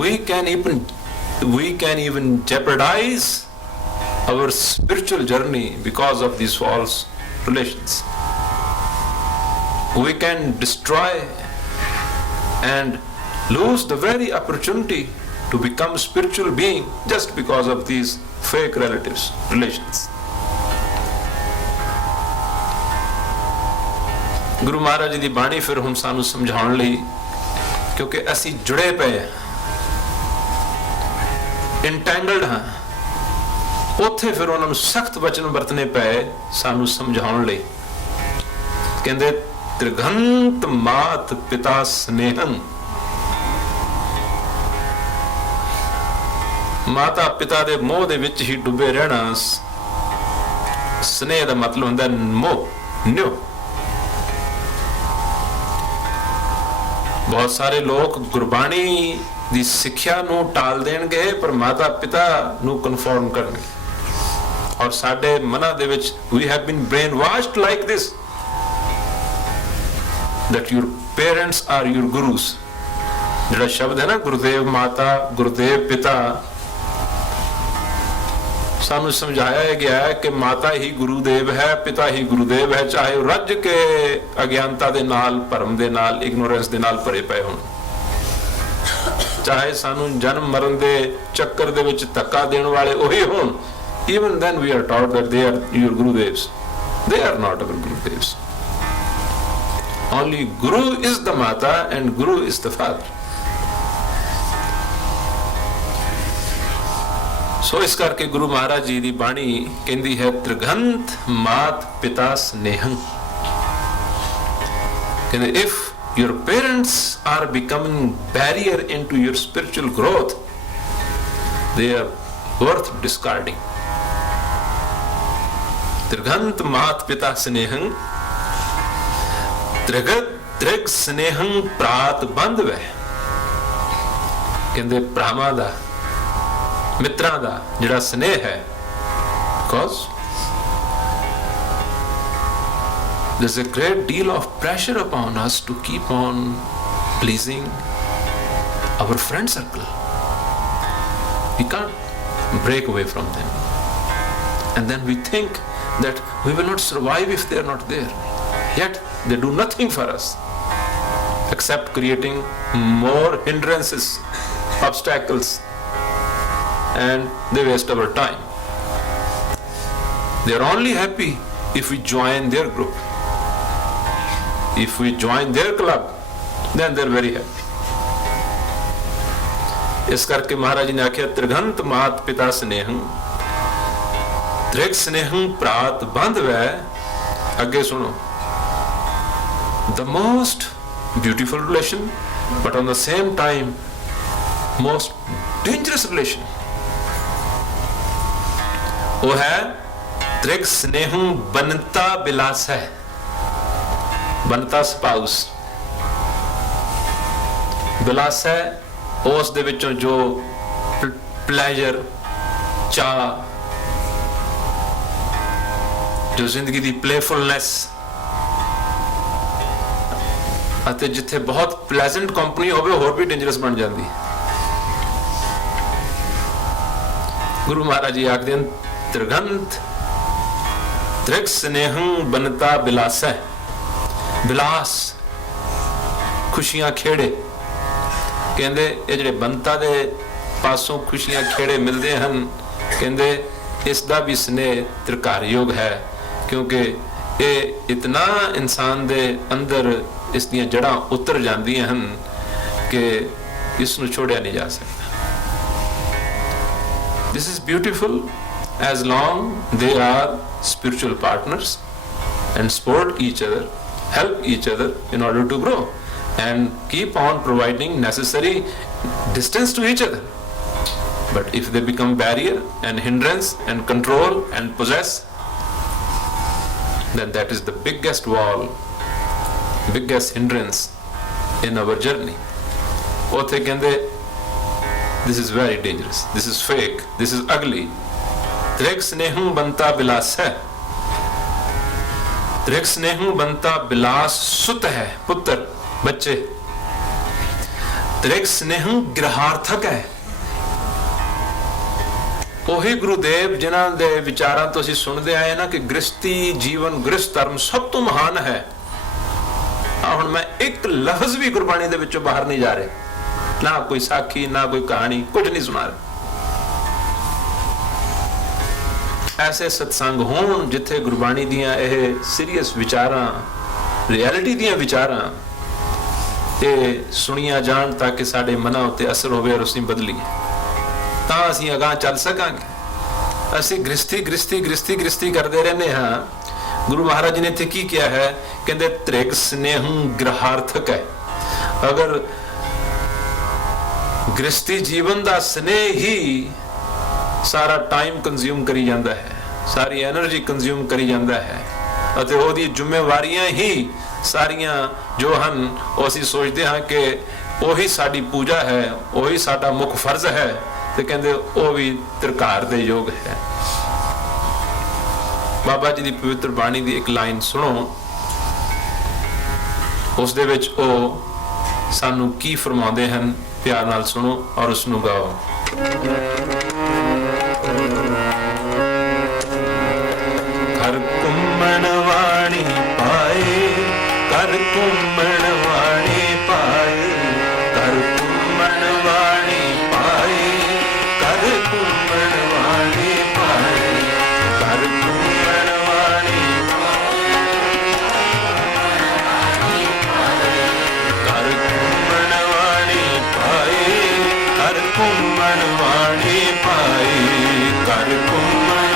we can even jeopardize our spiritual journey because of these false relations. We can destroy and lose the very opportunity to become a spiritual being just because of these fake relations. Guru Maharaj ji ਦੀ ਬਾਣੀ ਫਿਰ ਹੁਣ ਸਾਨੂੰ ਸਮਝਾਉਣ ਲਈ, ਕਿਉਂਕਿ ਅਸੀਂ ਜੁੜੇ ਪਏ ਹਾਂ, ਇੰਟੈਂਗਲਡ ਹਾਂ, ਉੱਥੇ ਫਿਰ ਉਹਨਾਂ ਨੂੰ ਸਖਤ ਵਚਨ ਵਰਤਨੇ ਪਏ ਸਾਨੂੰ ਸਮਝਾਉਣ ਲਈ। ਕਹਿੰਦੇ ਤ੍ਰਿਗੰਤ ਮਾਤ ਪਿਤਾ ਸਨੇਹੰ। ਮਾਤਾ ਪਿਤਾ ਦੇ ਮੋਹ ਦੇ ਵਿੱਚ ਹੀ ਡੁੱਬੇ ਰਹਿਣਾ। ਸਨੇਹ ਦਾ ਮਤਲਬ ਹੁੰਦਾ ਮੋਹ, ਨਿਓ। ਬਹੁਤ ਸਾਰੇ ਲੋਕ ਗੁਰਬਾਣੀ ਦੀ ਸਿੱਖਿਆ ਨੂੰ ਟਾਲ ਦੇਣਗੇ, ਪਰ ਮਾਤਾ ਪਿਤਾ ਨੂੰ ਕਨਫਰਮ ਕਰਨਗੇ। ਔਰ ਸਾਡੇ ਮਨਾਂ ਦੇ ਵਿੱਚ we have been brainwashed like this, that your parents are your gurus. ਜਿਹੜਾ ਸ਼ਬਦ ਹੈ ਨਾ, ਗੁਰਦੇਵ ਮਾਤਾ, ਗੁਰਦੇਵ ਪਿਤਾ, ਸਾਨੂੰ ਸਮਝਾਇਆ ਗਿਆ ਹੈ ਕਿ ਮਾਤਾ ਹੀ ਗੁਰੂਦੇਵ ਹੈ, ਪਿਤਾ ਹੀ ਗੁਰੂਦੇਵ ਹੈ, ਚਾਹੇ ਉਹ ਰੱਜ ਕੇ ਅਗਿਆਨਤਾ ਦੇ ਨਾਲ, ਭਰਮ ਦੇ ਨਾਲ, ਇਗਨੋਰੈਂਸ ਦੇ ਨਾਲ ਭਰੇ ਪਏ ਹੋਣ, ਚਾਹੇ ਸਾਨੂੰ ਜਨਮ ਮਰਨ ਦੇ ਚੱਕਰ ਦੇ ਵਿੱਚ ਧੱਕਾ ਦੇਣ ਵਾਲੇ ਉਹੀ ਹੋਣ। Even then we are taught that they are your gurudevs. They are not our gurudevs. Only Guru is the Mata and Guru is the Father. ਸੋ ਇਸ ਕਰਕੇ ਗੁਰੂ ਮਹਾਰਾਜ ਜੀ ਦੀ ਬਾਣੀ ਕਹਿੰਦੀ ਹੈ ਤ੍ਰਿਗੰਤ ਮਾਤ ਪਿਤਾ ਸਨੇਹੰ। ਕਹਿੰਦੇ if your parents are becoming barrier into your spiritual growth, they are worth discarding. ਤ੍ਰਿਗੰਤ ਮਾਤ ਪਿਤਾ ਸਨੇਹੰ ਤ੍ਰਿਗ ਸਨੇਹੰ ਪ੍ਰਾਤ ਬੰਧਵੈ। ਕਹਿੰਦੇ ਭਰਾਵਾਂ ਦਾ, ਮਿੱਤਰਾਂ ਦਾ ਜਿਹੜਾ ਸਨੇਹ ਹੈ, because there's a great deal of pressure upon us to keep on pleasing our friend circle. We can't break away from them, and then we think that we will not survive if they are not there, yet they do nothing for us except creating more hindrances, obstacles, and they waste our time. They are only happy if we join their group. If we join their club, then they are very happy. ਇਸ ਕਰਕੇ ਮਹਾਰਾਜ ਜੀ ਨੇ ਆਖਿਆ ਤ੍ਰਿਗੰਤ ਮਾਤ ਪਿਤਾ ਸਨੇਹੰ ਤ੍ਰਿਗ ਸਨੇਹੰ ਪ੍ਰਾਤ ਬੰਧਵੈ। ਅੱਗੇ ਸੁਣੋ, the most beautiful relation, but on the same time most dangerous relation, ਉਹ ਹੈ ਤ੍ਰਿਗ ਸਨੇਹੰ ਬਨਤਾ ਬਿਲਾਸ ਹੈ। ਬਨਤਾ ਸਪਾਊਸ, ਬਿਲਾਸ ਹੈ ਉਸ ਦੇ ਵਿੱਚੋਂ ਜੋ ਪਲੇਜਰ, ਚਾਹ, ਜੋ ਜ਼ਿੰਦਗੀ ਦੀ ਪਲੇਫੁਲਨੈਸ, ਅਤੇ ਜਿੱਥੇ ਬਹੁਤ ਪਲੇਜ਼ੈਂਟ ਕੰਪਨੀ ਹੋਵੇ ਹੋਰ ਵੀ ਡੇਂਜਰਸ ਬਣ ਜਾਂਦੀ। ਗੁਰੂ ਮਹਾਰਾਜ ਜੀ ਆਖਦੇ ਹਨ ਤ੍ਰਿਗੰਥ ਤ੍ਰਿਗ ਸਨੇਹੰ ਬਨਤਾ ਬਿਲਾਸੈ। ਬਿਲਾਸ ਖੁਸ਼ੀਆਂ ਖੇੜੇ, ਕਹਿੰਦੇ ਇਹ ਜਿਹੜੇ ਬੰਤਾ ਦੇ ਪਾਸੋਂ ਖੁਸ਼ੀਆਂ ਖੇੜੇ ਮਿਲਦੇ ਹਨ, ਕਹਿੰਦੇ ਇਸ ਦਾ ਵੀ ਸਨੇਹ ਤ੍ਰਿਕਾਰਯੋਗ ਹੈ, ਕਿਉਂਕਿ ਇਹ ਇਤਨਾ ਇਨਸਾਨ ਦੇ ਅੰਦਰ ਇਸ ਦੀਆਂ ਜੜ੍ਹਾਂ ਉਤਰ ਜਾਂਦੀਆਂ ਹਨ ਕਿ ਇਸ ਨੂੰ ਛੋੜਿਆ ਨਹੀਂ ਜਾ ਸਕਦਾ। This is beautiful as long they are spiritual partners and support each other, help each other in order to grow and keep on providing necessary distance to each other. But if they become barrier and hindrance and control and possess, then that is the biggest wall, biggest hindrance in our journey. Othe kende this is very dangerous, this is fake, this is ugly. Trig snehum banta bilas hai, trig snehum banta bilas sut hai, putter बच्चे। तृग स्नेहं ग्रहार्थक है। ਉਹੀ ਗੁਰੂਦੇਵ ਜਿਨ੍ਹਾਂ ਦੇ ਵਿਚਾਰਾਂ ਤੋਂ ਅਸੀਂ ਸੁਣਦੇ ਆਏ ਨਾ ਕਿ ਗ੍ਰਸਤੀ ਜੀਵਨ ਗ੍ਰਸਤ ਧਰਮ ਸਭ ਤੋਂ ਮਹਾਨ ਹੈ। ਹੁਣ ਮੈਂ ਇੱਕ ਲਫ਼ਜ਼ ਵੀ ਗੁਰਬਾਣੀ ਦੇ ਵਿੱਚੋਂ ਬਾਹਰ ਨਹੀਂ ਜਾ ਰਿਹਾ, ਨਾ ਕੋਈ ਸਾਖੀ ਨਾ ਕੋਈ ਕਹਾਣੀ, ਕੁਝ ਨਹੀਂ ਸੁਣਾ ਰਿਹਾ। ਐਸੇ ਸਤਸੰਗ ਹੋਣ ਜਿੱਥੇ ਗੁਰਬਾਣੀ ਦੀਆਂ ਇਹ ਸੀਰੀਅਸ ਵਿਚਾਰਾਂ, ਰਿਐਲਿਟੀ ਦੀਆਂ ਵਿਚਾਰਾਂ ਇਹ ਸੁਣੀਆਂ ਜਾਣ ਤਾਂ ਕਿ ਸਾਡੇ ਮਨਾਂ ਉੱਤੇ ਅਸਰ ਹੋਵੇ ਔਰ ਅਸੀਂ ਬਦਲੀਏ, ਤਾਂ ਅਸੀਂ ਅਗਾਂਹ ਚੱਲ ਸਕਾਂਗੇ। ਅਸੀਂ ਗ੍ਰਸਤੀ ਕਰਦੇ ਰਹਿੰਦੇ ਹਾਂ। ਗੁਰੂ ਮਹਾਰਾਜ ਜੀ ਨੇ ਇੱਥੇ ਕੀ ਕਿਹਾ ਹੈ? ਕਹਿੰਦੇ ਤ੍ਰਿਗ ਸਨੇਹੰ ਗ੍ਰਹਾਰਥਕ ਹੈ। ਅਗਰ ਗ੍ਰਸਤੀ ਜੀਵਨ ਦਾ ਸਨੇਹ ਹੀ ਸਾਰਾ ਟਾਈਮ ਕੰਜ਼ਿਊਮ ਕਰੀ ਜਾਂਦਾ ਹੈ, ਸਾਰੀ એનર્ਜੀ ਕੰਜ਼ਿਊਮ ਕਰੀ ਜਾਂਦਾ ਹੈ, ਅਤੇ ਉਹਦੀ ਜ਼ਿੰਮੇਵਾਰੀਆਂ ਹੀ ਸਾਰੀਆਂ ਜੋ ਹਨ ਉਹ ਅਸੀਂ ਸੋਚਦੇ ਹਾਂ ਕਿ ਉਹੀ ਸਾਡੀ ਪੂਜਾ ਹੈ, ਉਹੀ ਸਾਡਾ ਮੁੱਖ ਫਰਜ਼ ਹੈ, ਤੇ ਕਹਿੰਦੇ ਉਹ ਵੀ ਤ੍ਰਿਕਾਰ ਦੇ ਯੋਗ ਹੈ। ਬਾਬਾ ਜੀ ਦੀ ਪਵਿੱਤਰ ਬਾਣੀ ਦੀ ਇੱਕ ਲਾਈਨ ਸੁਣੋ, ਉਸ ਦੇ ਵਿੱਚ ਉਹ ਸਾਨੂੰ ਕੀ ਫਰਮਾਉਂਦੇ ਹਨ, ਪਿਆਰ ਨਾਲ ਸੁਣੋ ਔਰ ਉਸ ਨੂੰ ਗਾਓ। ਕਰ ਘੁੰਮਣ ਵਾਣੀ ਪਾਏ, ਕਰ ਘੁੰਮਣ ਵਾਣੀ ਪਾਏ, ਕਰ ਘੁੰਮਣ ਵਾਣੀ ਪਾਏ, ਕਰ ਘੁੰਮਣ ਵਾਣੀ ਪਾਏ, ਕਰ ਘੁੰਮਣ ਵਾਣੀ ਕਰ ਘੁੰਮਣ ਵਾਣੀ ਪਾਏ, ਕਰ ਘੁੰਮਣ ਵਾਣੀ ਪਾਏ, ਕਰ ਘੁੰਮਣ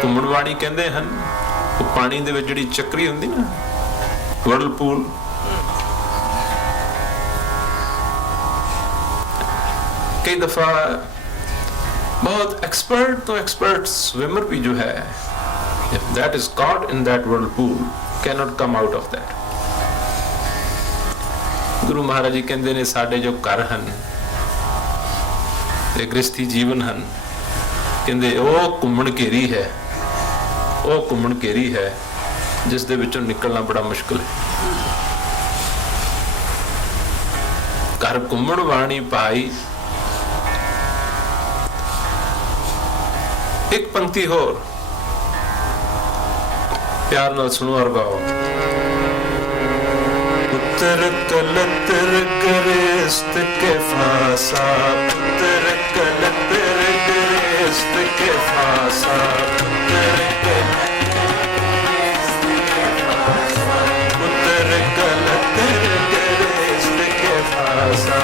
ਘੁੰਮਣਵਾਣੀ ਕਹਿੰਦੇ ਹਨ ਉਹ ਪਾਣੀ ਦੇ ਵਿੱਚ ਜਿਹੜੀ ਚੱਕਰੀ ਹੁੰਦੀ ਨਾ, ਵਰਲਪੂਲ, ਕਈ ਦਫਾ ਬਹੁਤ ਐਕਸਪਰਟ ਤੋਂ ਐਕਸਪਰਟ ਸਵਿਮਰ ਵੀ ਜੋ ਹੈ, if that is caught in that whirlpool cannot come out of that। Guru Maharaj ji ਕਹਿੰਦੇ ਨੇ ਸਾਡੇ ਜੋ ਘਰ ਹਨ ਤੇ ਗ੍ਰਸਤੀ ਜੀਵਨ ਹਨ, ਕਹਿੰਦੇ ਉਹ ਘੁੰਮਣ ਘੇਰੀ ਹੈ, ਉਹ ਘੁੰਮਣ ਘੇਰੀ ਹੈ ਜਿਸ ਦੇ ਵਿੱਚੋਂ ਨਿਕਲਣਾ ਬੜਾ ਮੁਸ਼ਕਿਲ ਹੈ। ਘਰ ਘੁੰਮਣ ਵਾਣੀ ਪਾਈ एक पंक्ति होर प्यार नाल सुनो और गाओ। पुत्र कलतर गृहस्थ के फासा, पुत्र कलतर गृहस्थ के फासा, पुत्र कलतर गृहस्थ के फासा,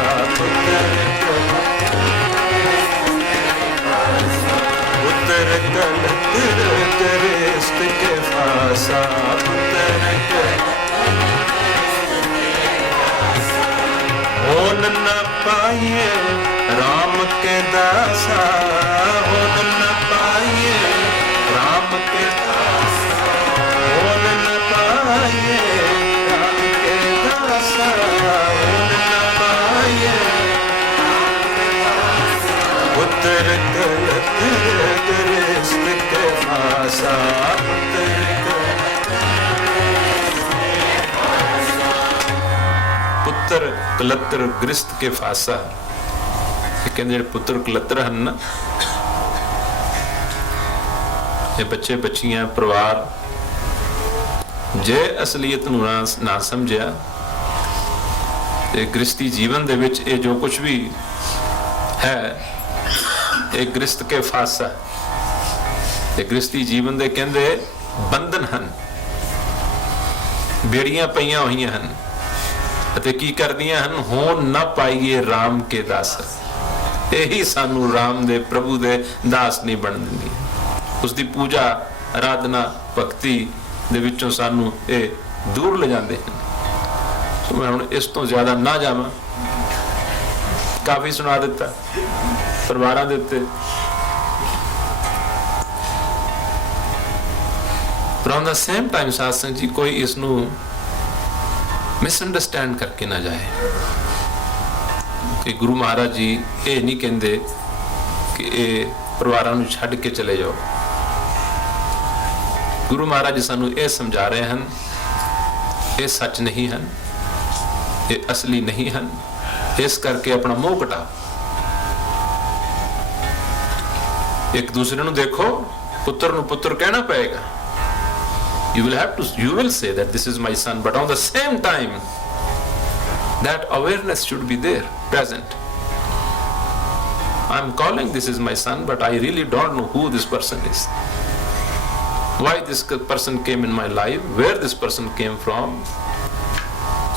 पुत्र कलतर गृहस्थ के फासा, होन न पाइए राम के दासा, होन न पाइए राम के दासा, होन न पाइए राम के दासा, होन न पाइए पुत्र कलतर गृहस्थ के फासा, पुत्र कलतर गृहस्थ के फासा। कहते ਜਿਹੜੇ ਪੁੱਤਰ ਕਲੱਤਰ ਹਨ ਨਾ, ਇਹ ਬੱਚੇ ਬੱਚੀਆਂ ਪਰਿਵਾਰ ਜੇ ਅਸਲੀਅਤ ਨੂੰ ਨਾ ਸਮਝਿਆ ਤੇ ਗ੍ਰਸਤੀ ਜੀਵਨ ਦੇ ਵਿੱਚ ਇਹ ਜੋ ਕੁਝ ਵੀ ਹੈ ਇਹ ਗ੍ਰਸਤ ਕੇ ਫਾਸਾ, ਇਹ ਗ੍ਰਸਤੀ ਜੀਵਨ ਦੇ ਕਹਿੰਦੇ ਬੰਧਨ ਹਨ, ਬੇੜੀਆਂ ਪਈਆਂ ਹੋਈਆਂ ਹਨ ਅਤੇ ਕੀ ਕਰਦੀਆਂ ਹਨ, ਹੋਣ ਨਾ ਪਾਈਏ ਰਾਮ ਕੇ ਦਾਸ। ਇਹੀ ਸਾਨੂੰ ਰਾਮ ਦੇ ਪ੍ਰਭੂ ਦੇ ਦਾਸ ਨਹੀਂ ਬਣ ਦਿੰਦੀ। ਉਸ ਦੀ ਪੂਜਾ ਆਰਾਧਨਾ ਭਗਤੀ ਦੇ ਵਿੱਚੋਂ ਸਾਨੂੰ ਇਹ ਦੂਰ ਲੈ ਜਾਂਦੇ ਹਨ। ਸੋ ਮੈਂ ਹੁਣ ਇਸ ਤੋਂ ਜ਼ਿਆਦਾ ਨਾ ਜਾਵਾਂ, ਕਾਫੀ ਸੁਣਾ ਦਿੱਤਾ ਪਰਿਵਾਰਾਂ ਦੇ ਉੱਤੇ। ਪਰ on the same time ਸਾਧ ਸੰਗਤ ਜੀ ਕੋਈ ਇਸ ਨੂੰ ਮਿਸਅੰਡਰਸਟੈਂਡ ਕਰਕੇ ਨਾ ਜਾਏ ਕਿ ਗੁਰੂ ਮਹਾਰਾਜ ਜੀ ਇਹ ਨਹੀਂ ਕਹਿੰਦੇ ਕਿ ਇਹ ਪਰਿਵਾਰਾਂ ਨੂੰ ਛੱਡ ਕੇ ਚਲੇ ਜਾਓ। ਗੁਰੂ ਮਹਾਰਾਜ ਜੀ ਸਾਨੂੰ ਇਹ ਸਮਝਾ ਰਹੇ ਹਨ ਇਹ ਸੱਚ ਨਹੀਂ ਹਨ, ਇਹ ਅਸਲੀ ਨਹੀਂ ਹਨ, ਇਸ ਕਰਕੇ ਆਪਣਾ ਮੋਹ ਘਟਾਓ। ਇੱਕ ਦੂਸਰੇ ਨੂੰ ਦੇਖੋ, ਪੁੱਤਰ ਨੂੰ ਪੁੱਤਰ ਕਹਿਣਾ ਪਏਗਾ। You will say that this is my son, but on the same time that awareness should be there, present. I'm calling this is my son, but I really don't know who this person is, why this person came in my life, where this person came from.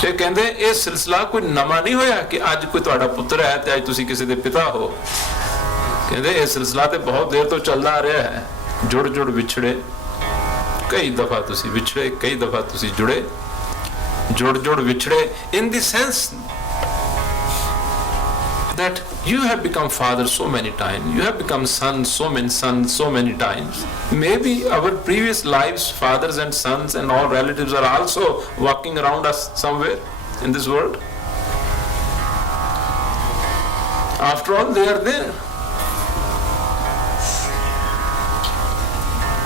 ਤੇ ਕਹਿੰਦੇ ਇਹ ਸਿਲਸਿਲਾ ਕੋਈ ਨਵਾਂ ਨਹੀਂ ਹੋਇਆ ਕਿ ਅੱਜ ਕੋਈ ਤੁਹਾਡਾ ਪੁੱਤਰ ਹੈ ਤੇ ਅੱਜ ਤੁਸੀਂ ਕਿਸੇ ਦੇ ਪਿਤਾ ਹੋ। ਕਹਿੰਦੇ ਇਹ ਸਿਲਸਿਲਾ ਤੇ ਬਹੁਤ ਦੇਰ ਤੋਂ ਚੱਲਦਾ ਆ ਰਿਹਾ ਹੈ। ਜੁੜ ਜੁੜ ਵਿਛੜੇ, ਕਈ ਦਫਾ ਤੁਸੀਂ ਵਿਛੜੇ, ਕਈ ਦਫਾ ਤੁਸੀਂ ਜੁੜੇ, ਜੁੜ ਜੁੜ ਵਿਛੜੇ in the sense that you have become father so many times, you have become son so many times. Maybe our previous lives, fathers and sons and all relatives are also walking around us somewhere in this world. After all, they are there.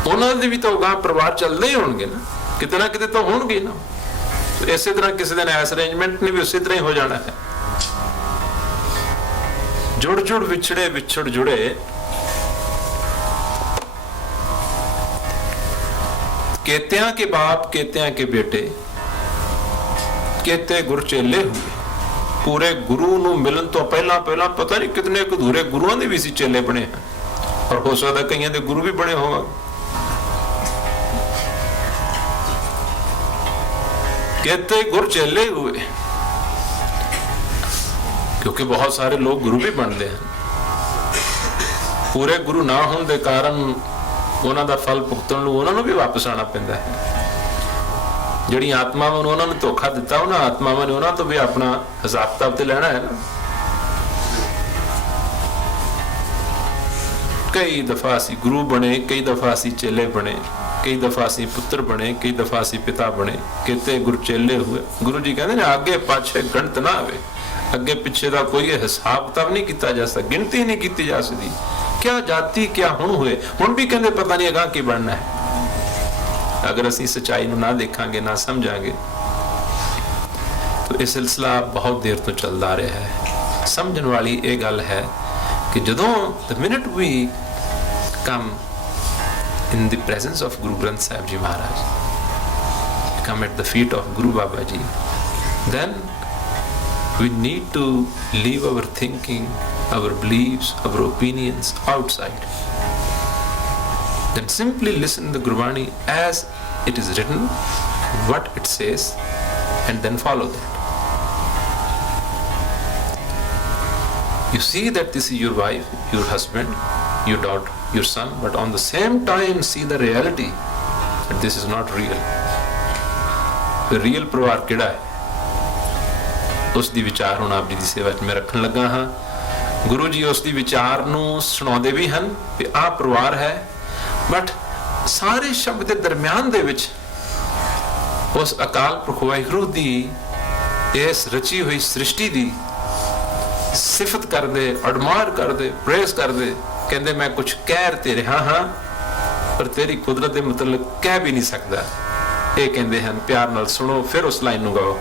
ਉਹਨਾਂ ਦੇ ਵੀ ਤਾਂ ਗਾਂ ਪਰਿਵਾਰ ਚੱਲਦੇ ਹੀ ਹੋਣਗੇ ਨਾ, ਕਿਤੇ ਨਾ ਕਿਤੇ ਤਾਂ ਹੋਣਗੇ ਨਾ। ਇਸੇ ਤਰ੍ਹਾਂ ਕਿਸੇ ਦਿਨ ਐਸ ਅਰੇਂਜਮੈਂਟ ਨੇ ਵੀ ਉਸੇ ਤਰ੍ਹਾਂ ਹੀ ਹੋ ਜਾਣਾ ਹੈ। ਜੁੜ ਜੁੜ ਵਿਛੜੇ ਵਿਛੜ ਜੁੜੇ, केत्यां के बाप केत्यां के बेटे, केते गुर चेले हुए। पूरे गुरु नूं मिलन तो पहला पता नहीं कितने अधूरे गुरुआं दे भी सी चेले बने हैं, और हो सकदा कईयां दे गुरु भी बने होवांगे। केते गुर चेले हुए, क्योंकि बहुत सारे लोग गुरु भी बनते हैं। पूरे गुरु ना होने के कारण ਉਹਨਾਂ ਦਾ ਫਲ ਭੁਗਤਣ ਨੂੰ ਉਹਨਾਂ ਨੂੰ ਵੀ ਵਾਪਸ ਆਣਾ ਪੈਂਦਾ ਹੈ। ਜਿਹੜੀਆਂ ਆਤਮਾਵਾਂ ਨੂੰ ਉਹਨਾਂ ਨੂੰ ਧੋਖਾ ਦਿੱਤਾ, ਉਹਨਾਂ ਆਤਮਾਵਾਂ ਨੇ ਉਹਨਾਂ ਤੋਂ ਵੀ ਆਪਣਾ ਹਿਸਾਬ ਕਿਤਾਬ ਤੇ ਲੈਣਾ ਹੈ ਨਾ। ਕਈ ਦਫਾ ਅਸੀਂ ਗੁਰੂ ਬਣੇ, ਕਈ ਦਫਾ ਅਸੀਂ ਚੇਲੇ ਬਣੇ, ਕਈ ਦਫਾ ਅਸੀਂ ਪੁੱਤਰ ਬਣੇ, ਕਈ ਦਫਾ ਅਸੀਂ ਪਿਤਾ ਬਣੇ। ਕਿਤੇ ਗੁਰ ਚੇਲੇ ਹੋਏ। ਗੁਰੂ ਜੀ ਕਹਿੰਦੇ ਨੇ ਅੱਗੇ ਪਾਛੇ ਗਣਤ ਨਾ ਆਵੇ, ਅੱਗੇ ਪਿੱਛੇ ਦਾ ਕੋਈ ਹਿਸਾਬ ਕਿਤਾਬ ਨਹੀਂ ਕੀਤਾ ਜਾ ਸਕਦਾ, ਗਿਣਤੀ ਨਹੀਂ ਕੀਤੀ ਜਾ ਸਕਦੀ। क्या जाति क्या हुण हुए, हुण भी कहते पता नहीं अगां की बनना है। अगर असीं सच्चाई नूं ना देखांगे, ना समझांगे, तो यह सिलसिला बहुत देर तो चलता रहा है। समझण वाली यह गल है कि जदों the minute we come in the presence of Guru Granth Sahib Ji Maharaj, come at the feet of Guru Baba Ji, then we need to leave our thinking, our beliefs, our opinions outside. Then simply listen the Gurbani as it is written, what it says, and then follow that. You see that this is your wife, your husband, your daughter, your son, but on the same time see the reality that this is not real. The real ਪਰਿਵਾਰ ਕਿਹੜਾ ਹੈ, ਉਸ ਦੀ ਵਿਚਾਰ ਹੁਣ ਆਪ ਜੀ ਦੀ ਸੇਵਾ 'ਚ ਮੈਂ ਰੱਖਣ ਲੱਗਾ ਹਾਂ। ਗੁਰੂ ਜੀ ਉਸ ਦੀ ਵਿਚਾਰ ਨੂੰ ਸੁਣਾਉਂਦੇ ਵੀ ਹਨ ਕਿ ਆਹ ਪਰਿਵਾਰ ਹੈ, ਬਟ ਸਾਰੇ ਸ਼ਬਦ ਦੇ ਦਰਮਿਆਨ ਦੇ ਵਿੱਚ ਉਸ ਅਕਾਲ ਪੁਰਖ ਵਾਹਿਗੁਰੂ ਦੀ ਇਸ ਰਚੀ ਹੋਈ ਸ੍ਰਿਸ਼ਟੀ ਦੀ ਸਿਫਤ ਕਰਦੇ, ਅਡਮਾਇਰ ਕਰਦੇ, ਪ੍ਰੇਜ਼ ਕਰਦੇ, ਕਹਿੰਦੇ ਮੈਂ ਕੁਝ ਕਹਿ ਤੇ ਰਿਹਾ ਹਾਂ ਪਰ ਤੇਰੀ ਕੁਦਰਤ ਦੇ ਮੁਤਲਕ ਕਹਿ ਵੀ ਨਹੀਂ ਸਕਦਾ। ਇਹ ਕਹਿੰਦੇ ਹਨ, ਪਿਆਰ ਨਾਲ ਸੁਣੋ, ਫਿਰ ਉਸ ਲਾਈਨ ਨੂੰ ਗਾਓ।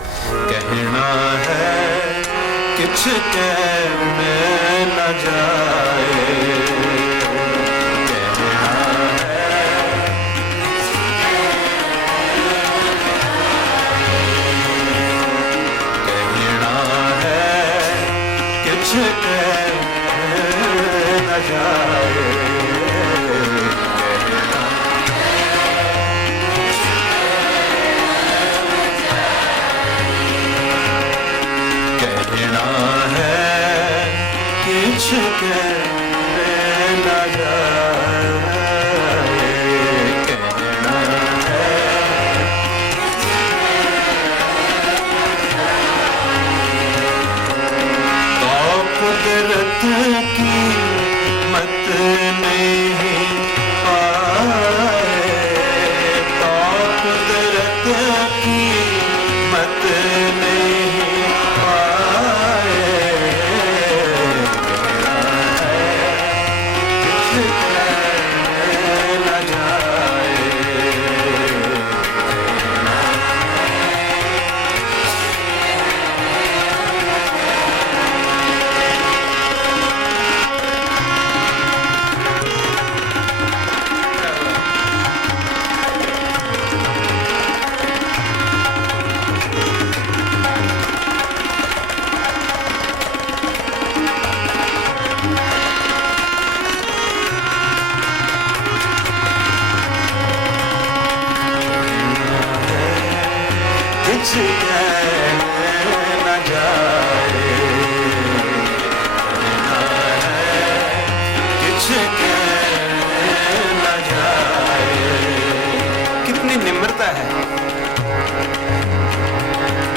ਕਹਿਣਾ ਹੈ ਕਿਛ ਕਹਿ ਨਾ ਜਾਏ,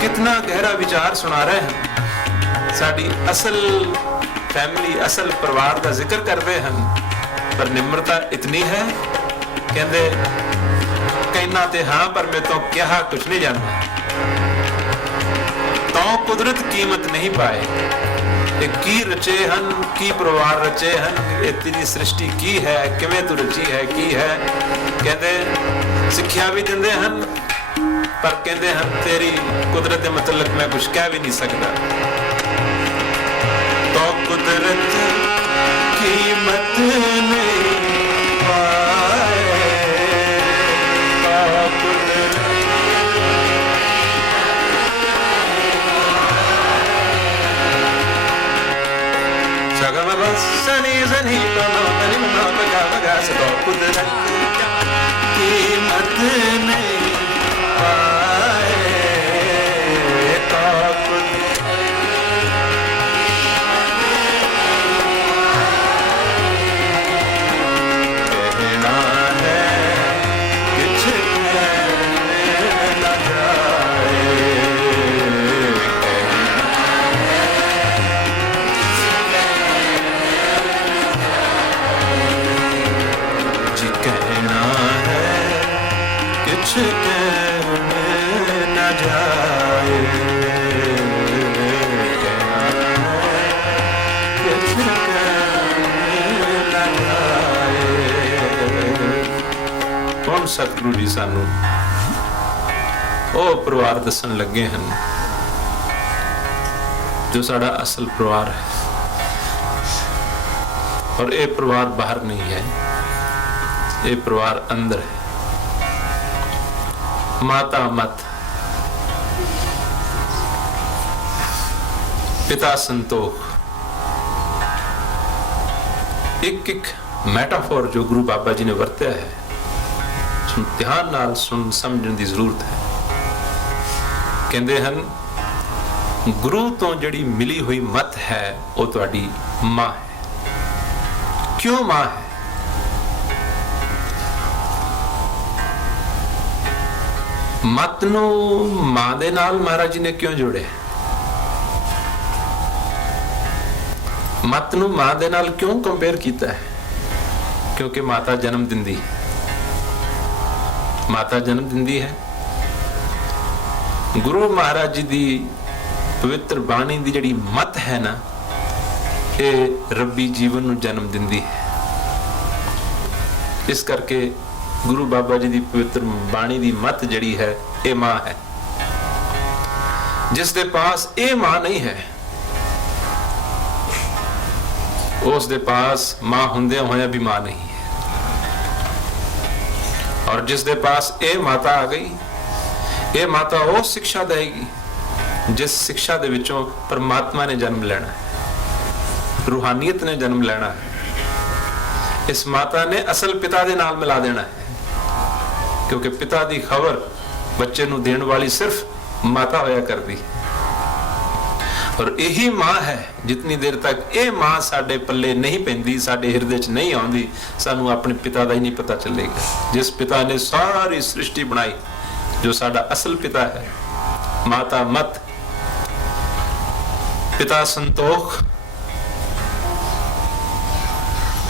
कितना गहरा विचार सुना रहे हैं। साड़ी असल फैमिली, असल परिवार का जिक्र करते हैं, पर निम्रता इतनी है, कहते कहना ते हाँ पर मैं तो क्या कुछ नहीं जानता। तो कुदरत कीमत नहीं पाए, की रचे हन, की परिवार रचे हन, तेरी सृष्टि की है, किवें तू रची है, की है। कहते सिक्ख्या भी दिंदे हन, पर कहते हैं तेरी कुदरत के मतलब मैं कुछ कह भी नहीं सकता। तो कुदरत कीमत नहीं पाए, तो कुदरत सगम बस सनी सनी दोनों तनी मनो बगा बगा से। तो कुदरत कीमत नहीं सतगुरु जी सानू ਉਹ ਪਰਿਵਾਰ ਦੱਸਣ ਲੱਗੇ ਹਨ ਜੋ ਸਾਡਾ ਅਸਲ ਪਰਿਵਾਰ ਹੈ। और ये परिवार बाहर नहीं है, ये परिवार अंदर है। माता मत, पिता संतोख, एक एक मैटाफोर जो गुरु बाबा जी ने वरत्या है, ध्यान नाल सुन समझण दी जरूरत है। कहंदे हन गुरु तो जिहड़ी मिली हुई मत है वो तुहाडी मां है। क्यों मां है? मत नूं मां दे नाल महाराज जी ने क्यों जोड़े? मत नूं मां दे नाल क्यों कंपेयर कीता है? क्योंकि माता जन्म दिंदी है। माता जन्म दिंदी है। गुरु महाराज जी दी पवित्र बाणी दी जिहड़ी मत है ना, ये रब्बी जीवन नूं जन्म दिंदी है। इस करके गुरु बाबा जी दी पवित्र बाणी दी मत जिहड़ी है ये मां है। जिस दे पास ये मां नहीं है, उस दे पास मां हुंदे होया भी मां नहीं है। और जिस दे पास ये माता आ गई, ये माता वो शिक्षा देगी जिस शिक्षा दे विचों परमात्मा ने जन्म लेना है, रूहानियत ने जन्म लेना है। इस माता ने असल पिता दे नाल मिला देना है, क्योंकि पिता दी खबर बच्चे नूं देण वाली सिर्फ माता होया करदी। और यही मां है, जितनी देर तक ये मां साडे पल्ले नहीं पैंदी, साडे हिरदे च नहीं आउंदी, सानू अपने पिता दा ही नहीं पता चलेगा। जिस पिता ने सारी सृष्टि बनाई, जो साडा असल पिता है। माता मत, पिता संतोख।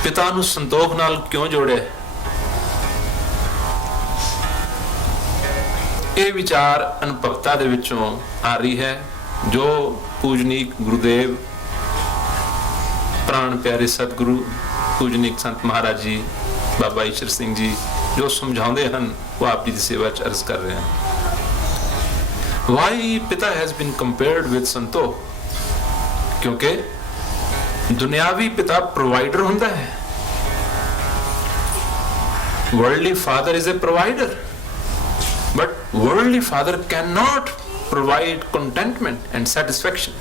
पिता नूं संतोख नाल क्यों जोड़े? ये विचार अनुभवता दे विचों आ रही है, जो पूजनीक गुरुदेव प्राण प्यारे सतगुरु पूजनीक संत महाराज जी बाबा ईश्वर सिंह जी जो समझाते हैं, वो आप जी की सेवा च अर्ज कर रहे हैं। Why पिता हैज बीन कंपेयर्ड विद संतोख? क्योंकि दुनियावी पिता प्रोवाइडर होता है। Worldly father is a provider, but worldly father can not provide contentment and satisfaction.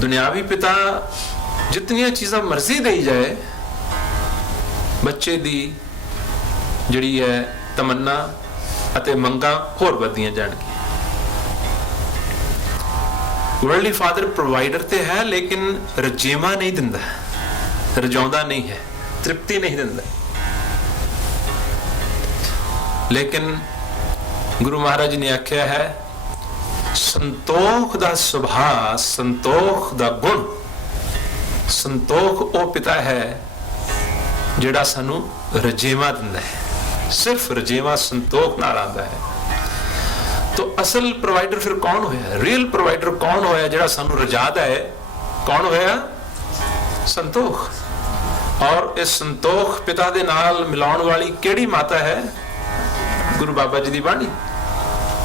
दुनियावी पिता जितनी चीज़ां मर्जी दे जाए, बच्चे दी जिहड़ी है तमन्ना अते मंगा होर वधियां जाणगियां। वर्ल्डली फादर प्रोवाइडर ते है, लेकिन रजेवा नहीं दिंदा, रजाउंदा नहीं है, तृप्ति नहीं दिंदा। लेकिन गुरु महाराज जी ने आख्या है, संतोख दा सुभाव, संतोख दा गुण। संतोख वो पिता है जिहड़ा सानू रजेवा दिंदा है, सिर्फ रजेवा संतोख नाल आंदा है। तो असल प्रोवाइडर फिर कौन होया? रियल प्रोवाइडर कौन होया जिहड़ा सानू रजादा है? कौन होया? संतोख। और इस संतोख पिता दे नाल मिलाउण वाली किहड़ी माता है? गुरु बाबा जी दी बाणी,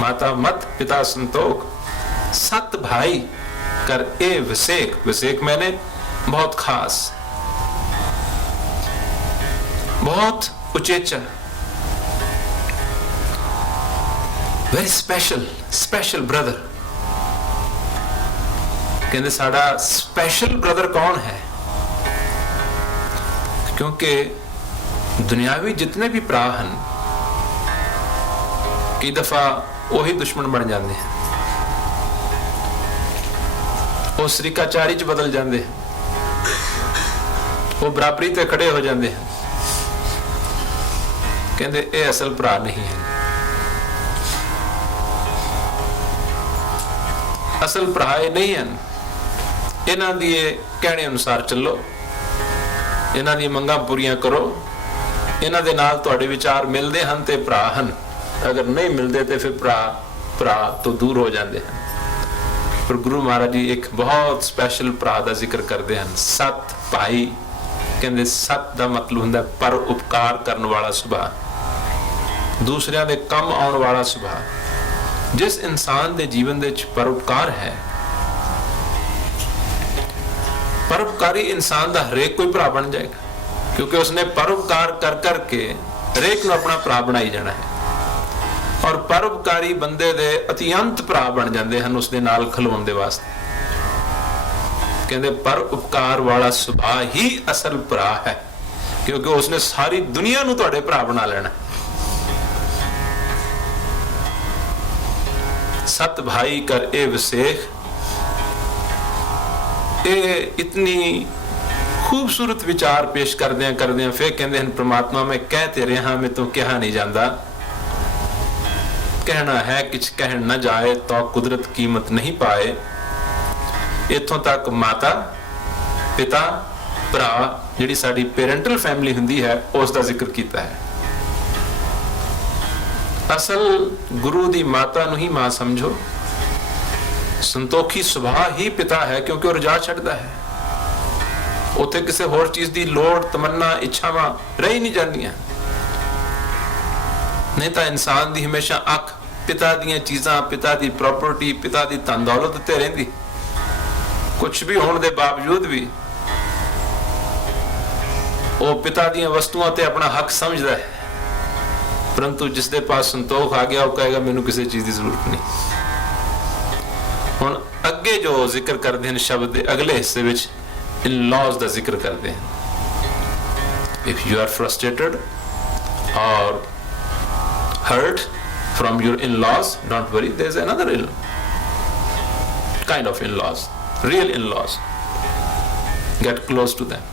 माता मत पिता संतोख, सत भाई कर ए विसेक। विसेक मैंने बहुत खास, बहुत उचेचा, वेरी स्पेशल, स्पेशल ब्रदर। कहते साडा स्पेशल ब्रदर कौन है? क्योंकि दुनियावी जितने भी भरा हैं, कई दफा वही दुश्मन बन जाते हैं, वो सरीकाचारी च बदल जाते हैं, वो बराबरी ते खड़े हो जाते हैं। कहते ये असल भरा नहीं है। असल भरा ये नहीं है। इन्हां दी कहने अनुसार चलो, इन्हां दी मंगां पूरियां करो, इन्हां दे नाल तुहाडे विचार मिलते हैं ते भरा हैं, अगर नहीं मिलते तो फिर भरा तो दूर हो जाते हैं। पर गुरु महाराज जी एक बहुत स्पेशल भरा का जिक्र करते हैं, सत भाई। कहते सत का मतलब होंदा पर उपकार करने वाला सुभाव, दूसरियां दे कम आने वाला सुभाव। जिस इंसान के जीवन दे पर उपकार है, परोपकारी इंसान का हरेक कोई भरा बन जाएगा, क्योंकि उसने परोपकार कर करके हरेक नूं अपना भरा बनाई जाना है। और परोपकारी बंदे दे अत्यंत भरा बन जाते हैं उसके नाल खलोण दे वास्ते। कहते परोपकार वाला सुभाव ही असल भरा है, क्योंकि उसने सारी दुनिया नूं तुहाडे भरा बना लेना। सत भाई कर ए विसेख, ये इतनी खूबसूरत विचार पेश करदे फिर कहते हैं परमात्मा मैं कहते रहा मैं तो कहा नहीं जाता। कहना है किछ कहन न जाए तो कुदरत कीमत नहीं पाए। इथों तक माता पिता भरा जिहड़ी साडी पेरेंटल फैमिली हुंदी है उसका जिक्र किया है। असल गुरु दी माता नूं ही मां समझो। संतोखी सुभाव ही पिता है, क्योंकि वह रजा छड्डदा है। उत्थे किसी होर चीज की लोड़ तमन्ना इच्छावां रही नहीं जांदियां। नहीं तो इंसान की हमेशा अख पिता दी चीज़ां, पिता की प्रॉपर्टी, पिता की धन दौलत ते रहिंदी। कुछ भी होने के बावजूद भी वो पिता दी वस्तुओं ते अपना हक समझदा है, परंतु जिसके पास संतोख आ गया वो कहेगा मैनू किसी चीज की जरूरत नहीं। हुण अगे जो जिक्र करते हैं शब्द के अगले हिस्से विच इन लॉज का जिक्र करते हैं। इफ यू आर फ्रस्ट्रेटेड और hurt from your in-laws, don't worry, there's another kind of in-laws, real in-laws. Get close to them,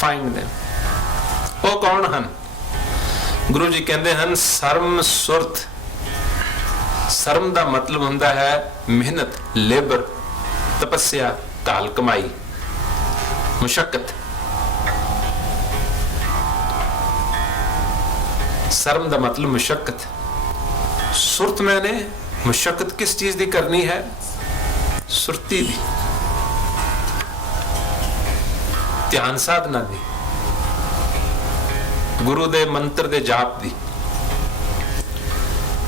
find them. वो कौन हन? गुरु जी कहते हैं सर्म सुरत। सर्म का मतलब होता है मेहनत, लेबर, तपस्या, काल कमाई, मुशक्कत। सर्म का मतलब मुशक्कत। सुरत मैंने मुशक्कत किस चीज की करनी है? सुरती दी, ध्यान साधना दी, गुरु दे मंत्र दे जाप दी।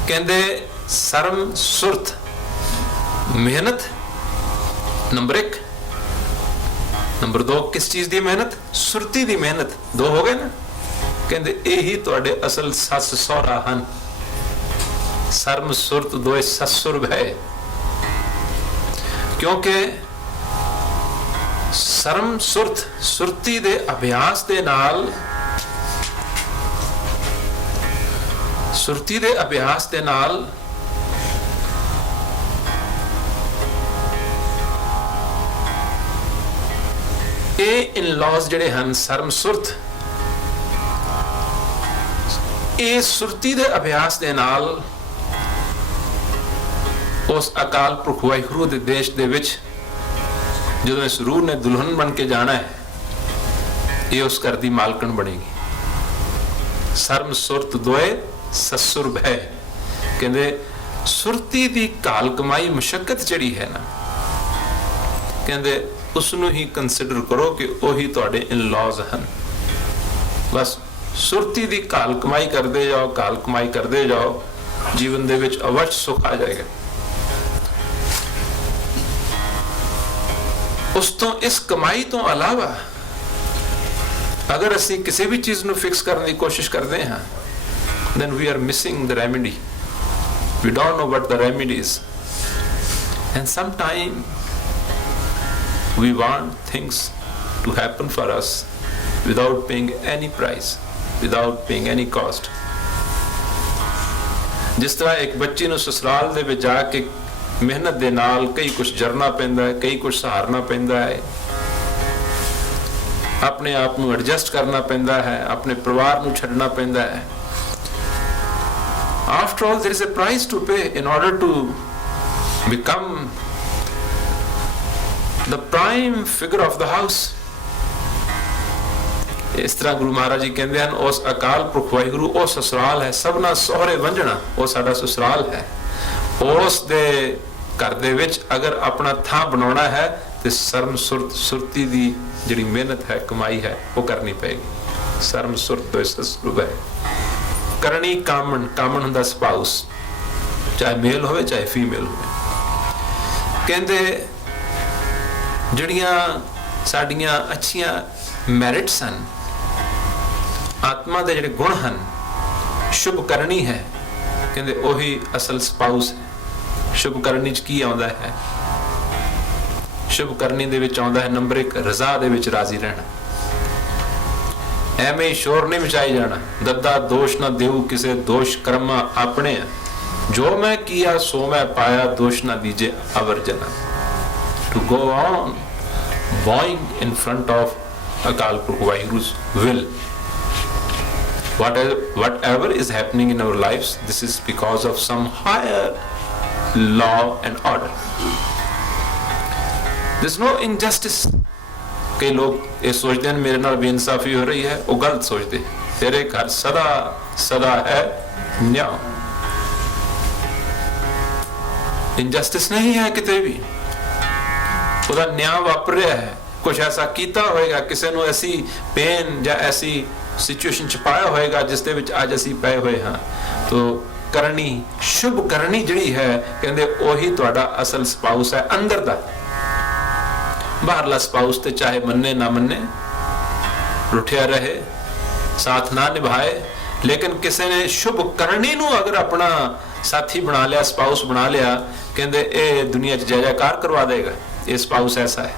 कहते सर्म सुरत मेहनत नंबर 1, नंबर 2 किस चीज की मेहनत? सुरती की मेहनत। 2 हो गए ना। कहते यही तुहाडे असल सस सहुरा हन। सर्म सुरत दोए ससुर है, क्योंकि सर्म सुरत सुरती दे अभ्यास दे नाल, सुरती दे अभ्यास दे नाल ये इन लॉज जिहड़े हन सर्म सुरत, ये सुरती दे अभ्यास दे नाल उस अकाल पुरख वाहिगुरू दे देश दे विच जदों इस रूह ने दुल्हन बन के जाना है, ये उस घर दी मालकन बनेगी। सर्म सुरत दोए ससुर भय। कहते सुरती दी काल कमाई मुशक्कत जड़ी है ना, कहते उसनू ही कंसिडर करो कि वही तुहाडे इन लॉज हन। बस सुरती दी काल कमाई करते जाओ, काल कमाई करते जाओ, जीवन दे विच अवश्य सुख आ जाएगा। उस तो इस कमाई तो अलावा अगर असी किसी भी चीज नू फिक्स करने की कोशिश करते हैं, then we are missing the remedy. We don't know what the remedy is. And sometimes we want things to happen for us without paying any price, without paying any cost. जिस तरह एक बच्ची नूं ससुराल दे विच जाके मेहनत दे नाल कई कुछ जरना पैंदा है, कई कुछ सहारना पैंदा है, अपने आप नूं एडजस्ट करना पैंदा है, अपने परिवार नूं छड्डना पैंदा है। After all, there is a price to pay in order to become the prime figure of the house. इस तरह गुरु महाराज जी कहते हैं उस अकाल पुरख वाहिगुरू वो ससुराल है, सबना सोहरे वंजना वो साडा ससुराल है। उस दे घर दे विच अगर अपना थां बनाना है तो सर्म सुरती दी जिहड़ी मेहनत है, कमाई है, वो करनी पेगी। सर्म सुरत तो ससुर है करनी कामन, कामन हुंदा स्पाउस, चाहे मेल होवे चाहे फीमेल होवे। कहते ਜਿਹੜੀਆਂ ਸਾਡੀਆਂ ਅੱਛੀਆਂ ਮੈਰਿਟਸ ਹਨ, ਆਤਮਾ ਦੇ ਜਿਹੜੇ ਗੁਣ ਹਨ, ਸ਼ੁਭ ਕਰਨੀ ਹੈ, ਕਹਿੰਦੇ ਉਹੀ ਅਸਲ ਸਪਾਊਸ ਹੈ। ਸ਼ੁਭ ਕਰਨੀ 'ਚ ਕੀ ਆਉਂਦਾ ਹੈ? ਸ਼ੁਭ ਕਰਨੀ ਦੇ ਵਿੱਚ ਆਉਂਦਾ ਹੈ ਨੰਬਰ 1, ਰਜ਼ਾ ਦੇ ਵਿੱਚ ਰਾਜ਼ੀ ਰਹਿਣਾ। ਐਵੇਂ ਸ਼ੋਰ ਨਹੀਂ ਮਚਾਈ ਜਾਣਾ। ਦੱਦਾ ਦੋਸ਼ ਨਾ ਦਿਓ ਕਿਸੇ, ਦੋਸ਼ ਕਰਮਾ ਆਪਣੇ, ਜੋ ਮੈਂ ਕੀਆ ਸੋ ਮੈਂ ਪਾਇਆ, ਦੋਸ਼ ਨਾ ਦੀਜੇ ਅਵਰ ਜਨਾ। To go on bowing in front of Akal Purkh Vaheguru's will. Whatever is happening in our lives, this is because of some higher law and order. There's no injustice. कई लोग ये सोचते हैं मेरे नाल बेइंसाफी हो रही है, वो गलत सोचते। तेरे घर सदा सदा है न्याय, इनजस्टिस नहीं है किते भी। ਉਹਦਾ ਨਿਆਂ ਵਾਪਰ ਰਿਹਾ ਹੈ, ਕੁਛ ਐਸਾ ਕੀਤਾ ਹੋਏਗਾ, ਕਿਸੇ ਨੂੰ ਐਸੀ ਪੇਨ ਜਾਂ ਐਸੀ ਸਿਚੁਏਸ਼ਨ ਚ ਪਾਇਆ ਹੋਏਗਾ ਜਿਸ ਦੇ ਵਿੱਚ ਅੱਜ ਅਸੀਂ ਪਏ ਹੋਏ ਹਾਂ। ਤੋ ਕਰਨੀ, ਸ਼ੁਭ ਕਰਨੀ ਜਿਹੜੀ ਹੈ, ਕਹਿੰਦੇ ਉਹੀ ਤੁਹਾਡਾ ਅਸਲ ਸਪਾਊਸ ਹੈ ਅੰਦਰ ਦਾ। ਬਾਹਰਲਾ ਸਪਾਊਸ ਤੇ ਚਾਹੇ ਮੰਨੇ ਨਾ ਮੰਨੇ, ਰੁੱਠਿਆ ਰਹੇ, ਸਾਥ ਨਾ ਨਿਭਾਏ, ਲੇਕਿਨ ਕਿਸੇ ਨੇ ਸ਼ੁਭ ਕਰਨੀ ਨੂੰ ਅਗਰ ਆਪਣਾ ਸਾਥੀ ਬਣਾ ਲਿਆ, ਸਪਾਊਸ ਬਣਾ ਲਿਆ, ਕਹਿੰਦੇ ਇਹ ਦੁਨੀਆ 'ਚ ਜੈ ਜੈਕਾਰ ਕਰਵਾ ਦੇਗਾ। ਇਹ ਸਪਾਊਸ ਐਸਾ ਹੈ।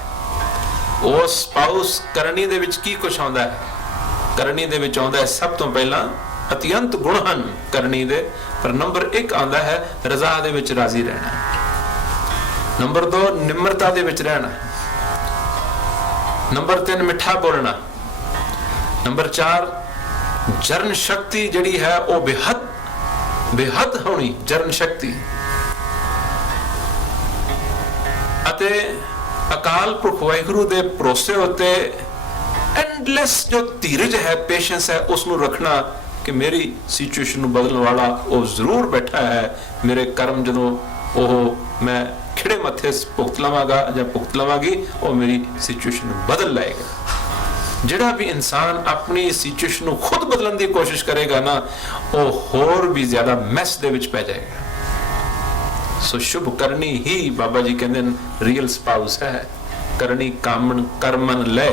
ਉਹ ਸਪਾਊਸ ਕਰਨੀ ਦੇ ਵਿੱਚ ਕੀ ਕੁਛ ਆਉਂਦਾ ਹੈ? ਕਰਨੀ ਦੇ ਵਿੱਚ ਆਉਂਦਾ ਹੈ ਸਭ ਤੋਂ ਪਹਿਲਾਂ ਅਤਿਅੰਤ ਗੁਣ ਹਨ ਕਰਨੀ ਦੇ, ਪਰ ਨੰਬਰ 1 ਆਉਂਦਾ ਹੈ ਰਜ਼ਾ ਦੇ ਵਿੱਚ ਰਾਜ਼ੀ ਰਹਿਣਾ। ਨੰਬਰ 2 ਨਿਮਰਤਾ ਦੇ ਵਿੱਚ ਰਹਿਣਾ। ਨੰਬਰ 3 ਮਿੱਠਾ ਬੋਲਣਾ। ਨੰਬਰ 4 ਜਰਨ ਸ਼ਕਤੀ ਜਿਹੜੀ ਹੈ ਉਹ ਬੇਹੱਦ ਹੋਣੀ, ਜਰਨ ਸ਼ਕਤੀ। ਅਤੇ ਅਕਾਲ ਪੁਰਖ ਵਾਹਿਗੁਰੂ ਦੇ ਭਰੋਸੇ ਉੱਤੇ ਐਂਡਲੈਸ ਜੋ ਧੀਰਜ ਹੈ, ਪੇਸ਼ੈਂਸ ਹੈ, ਉਸ ਨੂੰ ਰੱਖਣਾ ਕਿ ਮੇਰੀ ਸਿਚੁਏਸ਼ਨ ਨੂੰ ਬਦਲਣ ਵਾਲਾ ਉਹ ਜ਼ਰੂਰ ਬੈਠਾ ਹੈ। ਮੇਰੇ ਕਰਮ ਜਦੋਂ ਉਹ ਮੈਂ ਖਿੜੇ ਮੱਥੇ ਭੁਗਤ ਲਵਾਂਗਾ ਜਾਂ ਭੁਗਤ ਲਵਾਂਗੀ, ਉਹ ਮੇਰੀ ਸਿਚੁਏਸ਼ਨ ਨੂੰ ਬਦਲ ਲਾਏਗਾ। ਜਿਹੜਾ ਵੀ ਇਨਸਾਨ ਆਪਣੀ ਸਿਚੁਏਸ਼ਨ ਨੂੰ ਖੁਦ ਬਦਲਣ ਦੀ ਕੋਸ਼ਿਸ਼ ਕਰੇਗਾ ਨਾ, ਉਹ ਹੋਰ ਵੀ ਜ਼ਿਆਦਾ ਮੈਸ ਦੇ ਵਿੱਚ ਪੈ ਜਾਏਗਾ। ਸੋ ਸ਼ੁਭ ਕਰਨੀ ਹੀ ਬਾਬਾ ਜੀ ਕਹਿੰਦੇ ਨੇ ਰੀਅਲ ਸਪਾਊਸ ਹੈ। ਕਰਨੀ ਕਾਮਣ ਕਰਮਨ ਲੈ।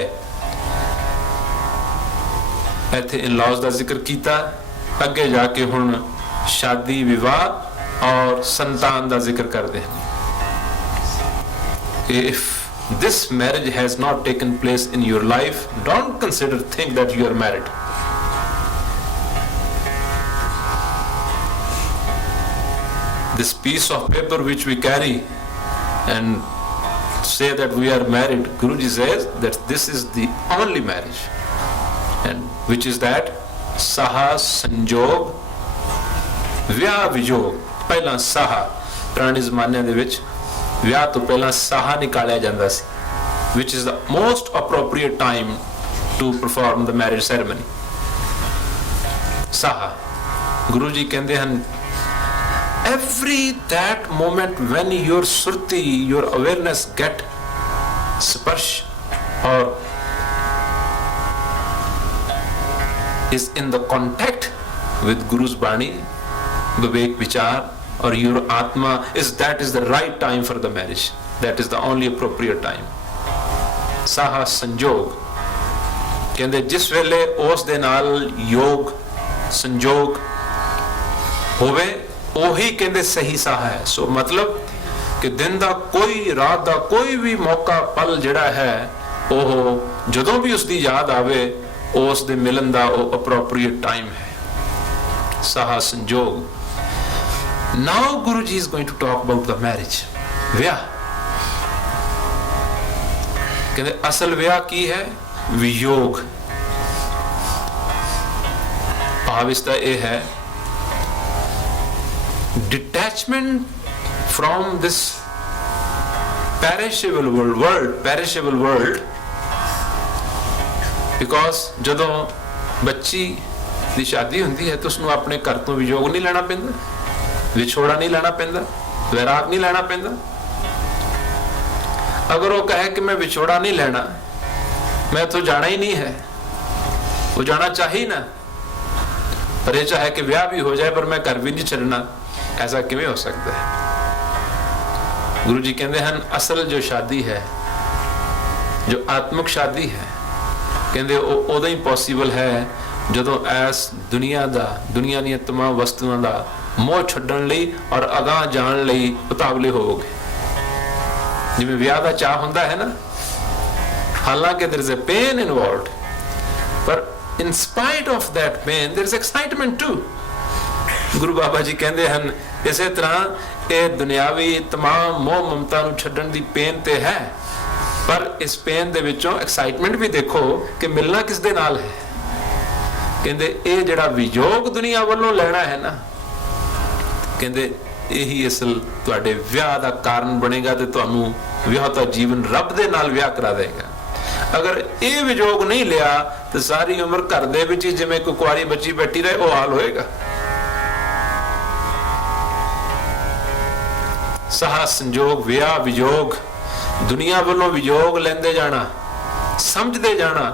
ਇੱਥੇ ਇਨ-ਲॉज ਦਾ ਜ਼ਿਕਰ ਕੀਤਾ, ਅੱਗੇ ਜਾ ਕੇ ਹੁਣ ਸ਼ਾਦੀ, ਵਿਵਾਹ ਔਰ ਸੰਤਾਨ ਦਾ ਜ਼ਿਕਰ ਕਰਦੇ ਹਨ। If this marriage has not taken place in your life, don't think that you are married. This piece of paper which we carry and say that we are married, Guruji says that this is the only marriage, and which is that saha sanjog vyah vijog। ਪਹਿਲਾਂ ਸਾਹਾ, ਪੁਰਾਣੇ ਜ਼ਮਾਨੇ ਦੇ ਵਿੱਚ ਵਿਆਹ ਤੋਂ ਪਹਿਲਾਂ ਸਾਹਾ ਨਿਕਾਲਿਆ ਜਾਂਦਾ ਸੀ, which is the most appropriate time to perform the marriage ceremony। ਸਾਹਾ, ਗੁਰੂ ਜੀ ਕਹਿੰਦੇ ਹਨ every that moment when your surti, your awareness get sparsh or is in the contact with Guru's Bani, Vivek Vichar, or your Atma, that is the right time for the marriage. That is the only appropriate time. Saha Sanjog, ਕਹਿੰਦੇ ਜਿਸ ਵੇਲੇ ਉਸ ਦੇ ਨਾਲ ਯੋਗ ਸੰਜੋਗ ਹੋਵੇ, ਉਹੀ ਕਹਿੰਦੇ ਸਹੀ ਸਾਹਾ ਹੈ। ਸੋ ਮਤਲਬ ਕਿ ਦਿਨ ਦਾ ਕੋਈ, ਰਾਤ ਦਾ ਕੋਈ ਵੀ ਮੌਕਾ, ਪਲ ਜਿਹੜਾ ਹੈ, ਉਹ ਜਦੋਂ ਵੀ ਉਸ ਦੀ ਯਾਦ ਆਵੇ, ਉਸ ਦੇ ਮਿਲਣ ਦਾ ਉਹ appropriate time ਹੈ। ਸਾਹਾ ਸੰਜੋਗ। Now Guruji is going to talk about the marriage, ਵਿਆਹ। ਕਹਿੰਦੇ ਅਸਲ ਵਿਆਹ ਕੀ ਹੈ? ਵਿਯੋਗ। ਭਾਵ ਇਸ ਦਾ ਇਹ ਹੈ detachment from this perishable world, because ਜਦੋਂ ਬੱਚੀ ਦੀ ਸ਼ਾਦੀ ਹੁੰਦੀ ਹੈ ਤਾਂ ਉਸਨੂੰ ਆਪਣੇ ਘਰ ਤੋਂ ਵਿਯੋਗ ਨਹੀਂ ਲੈਣਾ ਪੈਂਦਾ, ਵਿਛੋੜਾ ਨਹੀਂ ਲੈਣਾ ਪੈਂਦਾ, ਵੈਰਾਗ ਨਹੀਂ ਲੈਣਾ ਪੈਂਦਾ। ਅਗਰ ਉਹ ਕਹੇ ਕਿ ਮੈਂ ਵਿਛੋੜਾ ਨਹੀਂ ਲੈਣਾ, मैं तो जाना ही नहीं है, वो जाना चाहिए ना, पर ये चाहे कि ब्याह भी हो जाए पर मैं घर भी नहीं छड़ना, ऐसा किवें हो सकता है? गुरु जी कहते हैं असल जो शादी है जो आत्मिक शादी है कहते उदों ही पॉसीबल है जदों इस दुनिया ਦੀਆਂ तमाम वस्तुओं का मोह छड्डण लई और अगाह जाण लई उतावले होवोगे। जिवें विआह दा चाह हुंदा है ना, हालांकि there is a pain involved, पर in spite of that pain there is excitement too। गुरु बाबा जी कहते हैं इसे तरह ये दुनियावी तमाम मोह ममता नूं छड्डण दी पेन ते है, पर इस पेन दे विचों एक्साइटमेंट भी देखो कि मिलना किस दे नाल है। कहते ये जिहड़ा वियोग दुनिया वालों लेना है ना, कहते यही असल तुहाडे विआह दा कारण बनेगा ते तुहानूं विआहता जीवन रब दे नाल विआह करा देगा। अगर ये वियोग नहीं लिया तो सारी उम्र घर दे विच जिवें कोई कुआरी बच्ची बैठी रहे वो हाल होएगा। सहा संजोग विआह वियोग दुनिया वालों वियोग लेंदे जाना, समझदे जाना,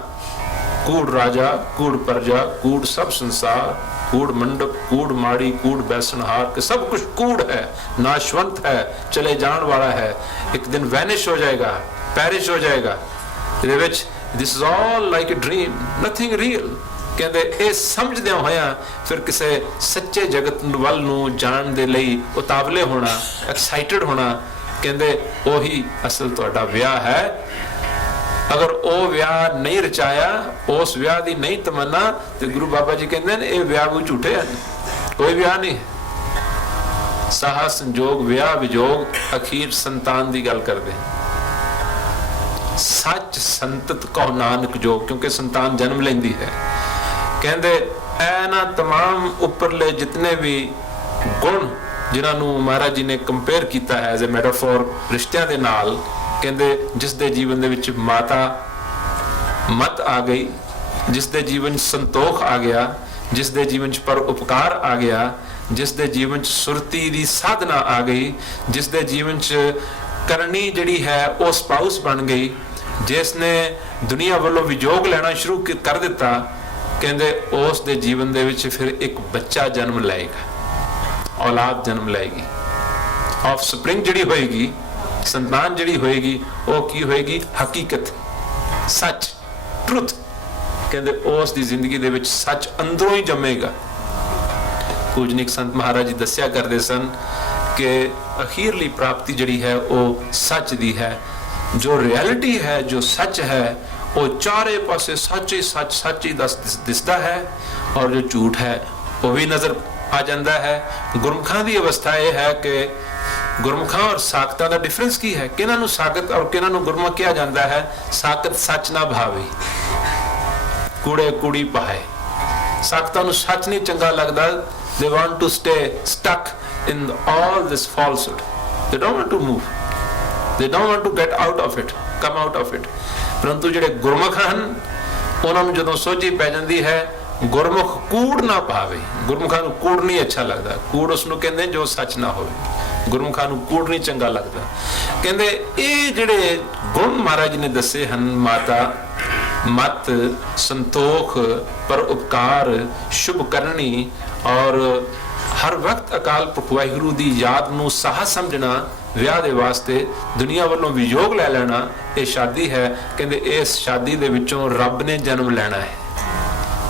कूड़ राजा कूड़ प्रजा कूड़ सब संसार, कूड़ मंडप कूड़ माड़ी कूड़ बैसनहार के सब कुछ कूड़ है, नाशवंत है, चले जान वाला है, एक दिन वैनिश हो जाएगा, पैरिश हो जाएगा। This is all like a dream, nothing real. कहते ये समझदे होया फिर किसी सच्चे जगत वल नूं जाण दे लई उतावले होना, एक्साइटेड होना, कहते ओही असल तुहाडा विआह है। अगर वो विआह नहीं रचाया, उस विआह की नहीं तमन्ना, तो गुरु बाबा जी कहते हैं ये विआह भी झूठे हैं, कोई विआह नहीं है। सहा संजोग विआह विजोग अखीर संतान की गल करते हैं। सच संतत कहो नानक जोग, क्योंकि संतान जन्म लेंदी है। कहते ऐना तमाम उपरले जितने भी गुण जिन्होंने महाराज जी ने कंपेयर किया है एज ए मेटाफोर रिश्तियां दे नाल, कहते जिस दे जीवन दे विच माता मत आ गई, जिस दे जीवन संतोख आ गया, जिस दे जीवन पर उपकार आ गया, जिस दे जीवन सुरती दी साधना आ गई, जिस दे जीवन करनी जड़ी है वो स्पाउस बन गई, जिसने दुनिया वालों वियोग लेना शुरू कर दिता, कहते उस दे जीवन दे विच फिर एक बच्चा जन्म लाएगा, औलाद जन्म लाएगी, ऑफ स्प्रिंग जड़ी होएगी, संतान जड़ी होएगी वो की होएगी, हकीकत, सच, ट्रुथ। कहते उस दी जिंदगी दे विच सच अंदरों ही जमेगा। पूजनिक संत महाराज जी दस्या करते सन कि अखीरली प्राप्ति जड़ी है वो सच दी है। जो रियलिटी है, जो सच है, वो चारे पासे सच ही सच ही दिसदा है, और जो झूठ है वो भी नजर आ जाता है। गुरमुखां दी अवस्था यह है कि गुरमुखां और साकतां दा डिफरेंस की है, किन्हां नूं साकत और किन्हां नूं गुरमुख किया जाता है। साकत सच ना भावे, कूड़े कूड़ी पाए। साकतां नूं सच नहीं चंगा लगदा, they want to stay stuck in all this falsehood, they don't want to move, they don't want to get out of it, come out of it। परंतु जिहड़े गुरमुख हन उन्हां नूं जदों सोझी पै जांदी है, गुरमुख कूड़ ना पावे। गुरमुखां नूं कूड़ नहीं अच्छा लगदा, कूड़ उसनूं कहंदे जो सच ना होवे। गुरमुखां नूं कूड़ नहीं चंगा लगदा। कहंदे ये जिहड़े गुण महाराज ने दसे हन, माता मत, संतोख, पर उपकार, शुभ करनी, और हर वक्त अकाल पुरख वाहिगुरू दी याद नूं साह समझना, विआह दे वास्ते दुनिया वालों वियोग ले लेना, ये शादी है। कहंदे इस शादी दे विचों रब ने जन्म लेना है,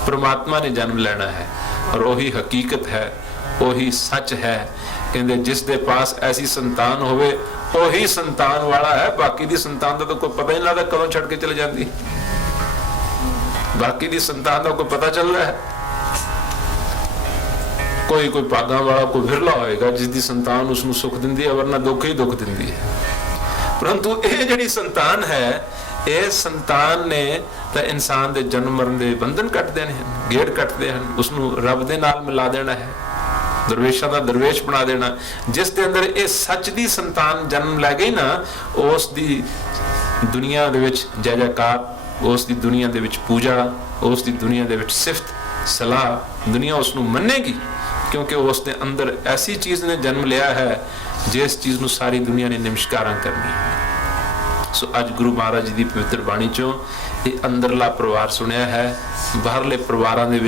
परमात्मा ने जन्म लेना है, और वही हकीकत है, वही सच है। कहंदे जिस दे पास ऐसी संतान होवे वही संतान वाला है, बाकी दी संतान दा तो कोई पता ही नहीं लगदा कदों छड़ के चले जाती। बाकी दी संतान दा कोई पता चल रहा है, कोई भागा वाला कोई विरला होएगा जिसकी संतान उसनूं सुख दिंदी है, वरना दुख ही दुख दिंदी है। परंतु ये जिहड़ी संतान है, ये संतान ने तो इंसान दे जन्म मरण दे बंधन कट देने हैं, गेड़ कटते हैं, उसनूं रब दे नाल मिला देना है, दरवेशां दा दरवेश बना देना। जिस दे अंदर ये सच दी संतान जन्म लै गई ना, उस दी दुनिया दे विच जय जयकार, उस दी दुनिया दे विच पूजा, उस दी दुनिया दे विच सिफत सलाह, दुनिया उसनूं मन्नेगी, क्योंकि उसके अंदर ऐसी चीज़ ने जन्म लिया है जिस चीज़ नूं सारी दुनिया ने नमस्कारा करनी है। सो अज गुरु महाराज जी की पवित्र बाणी चों ये अंदरला परिवार सुनिया है, बाहरले परिवारां दे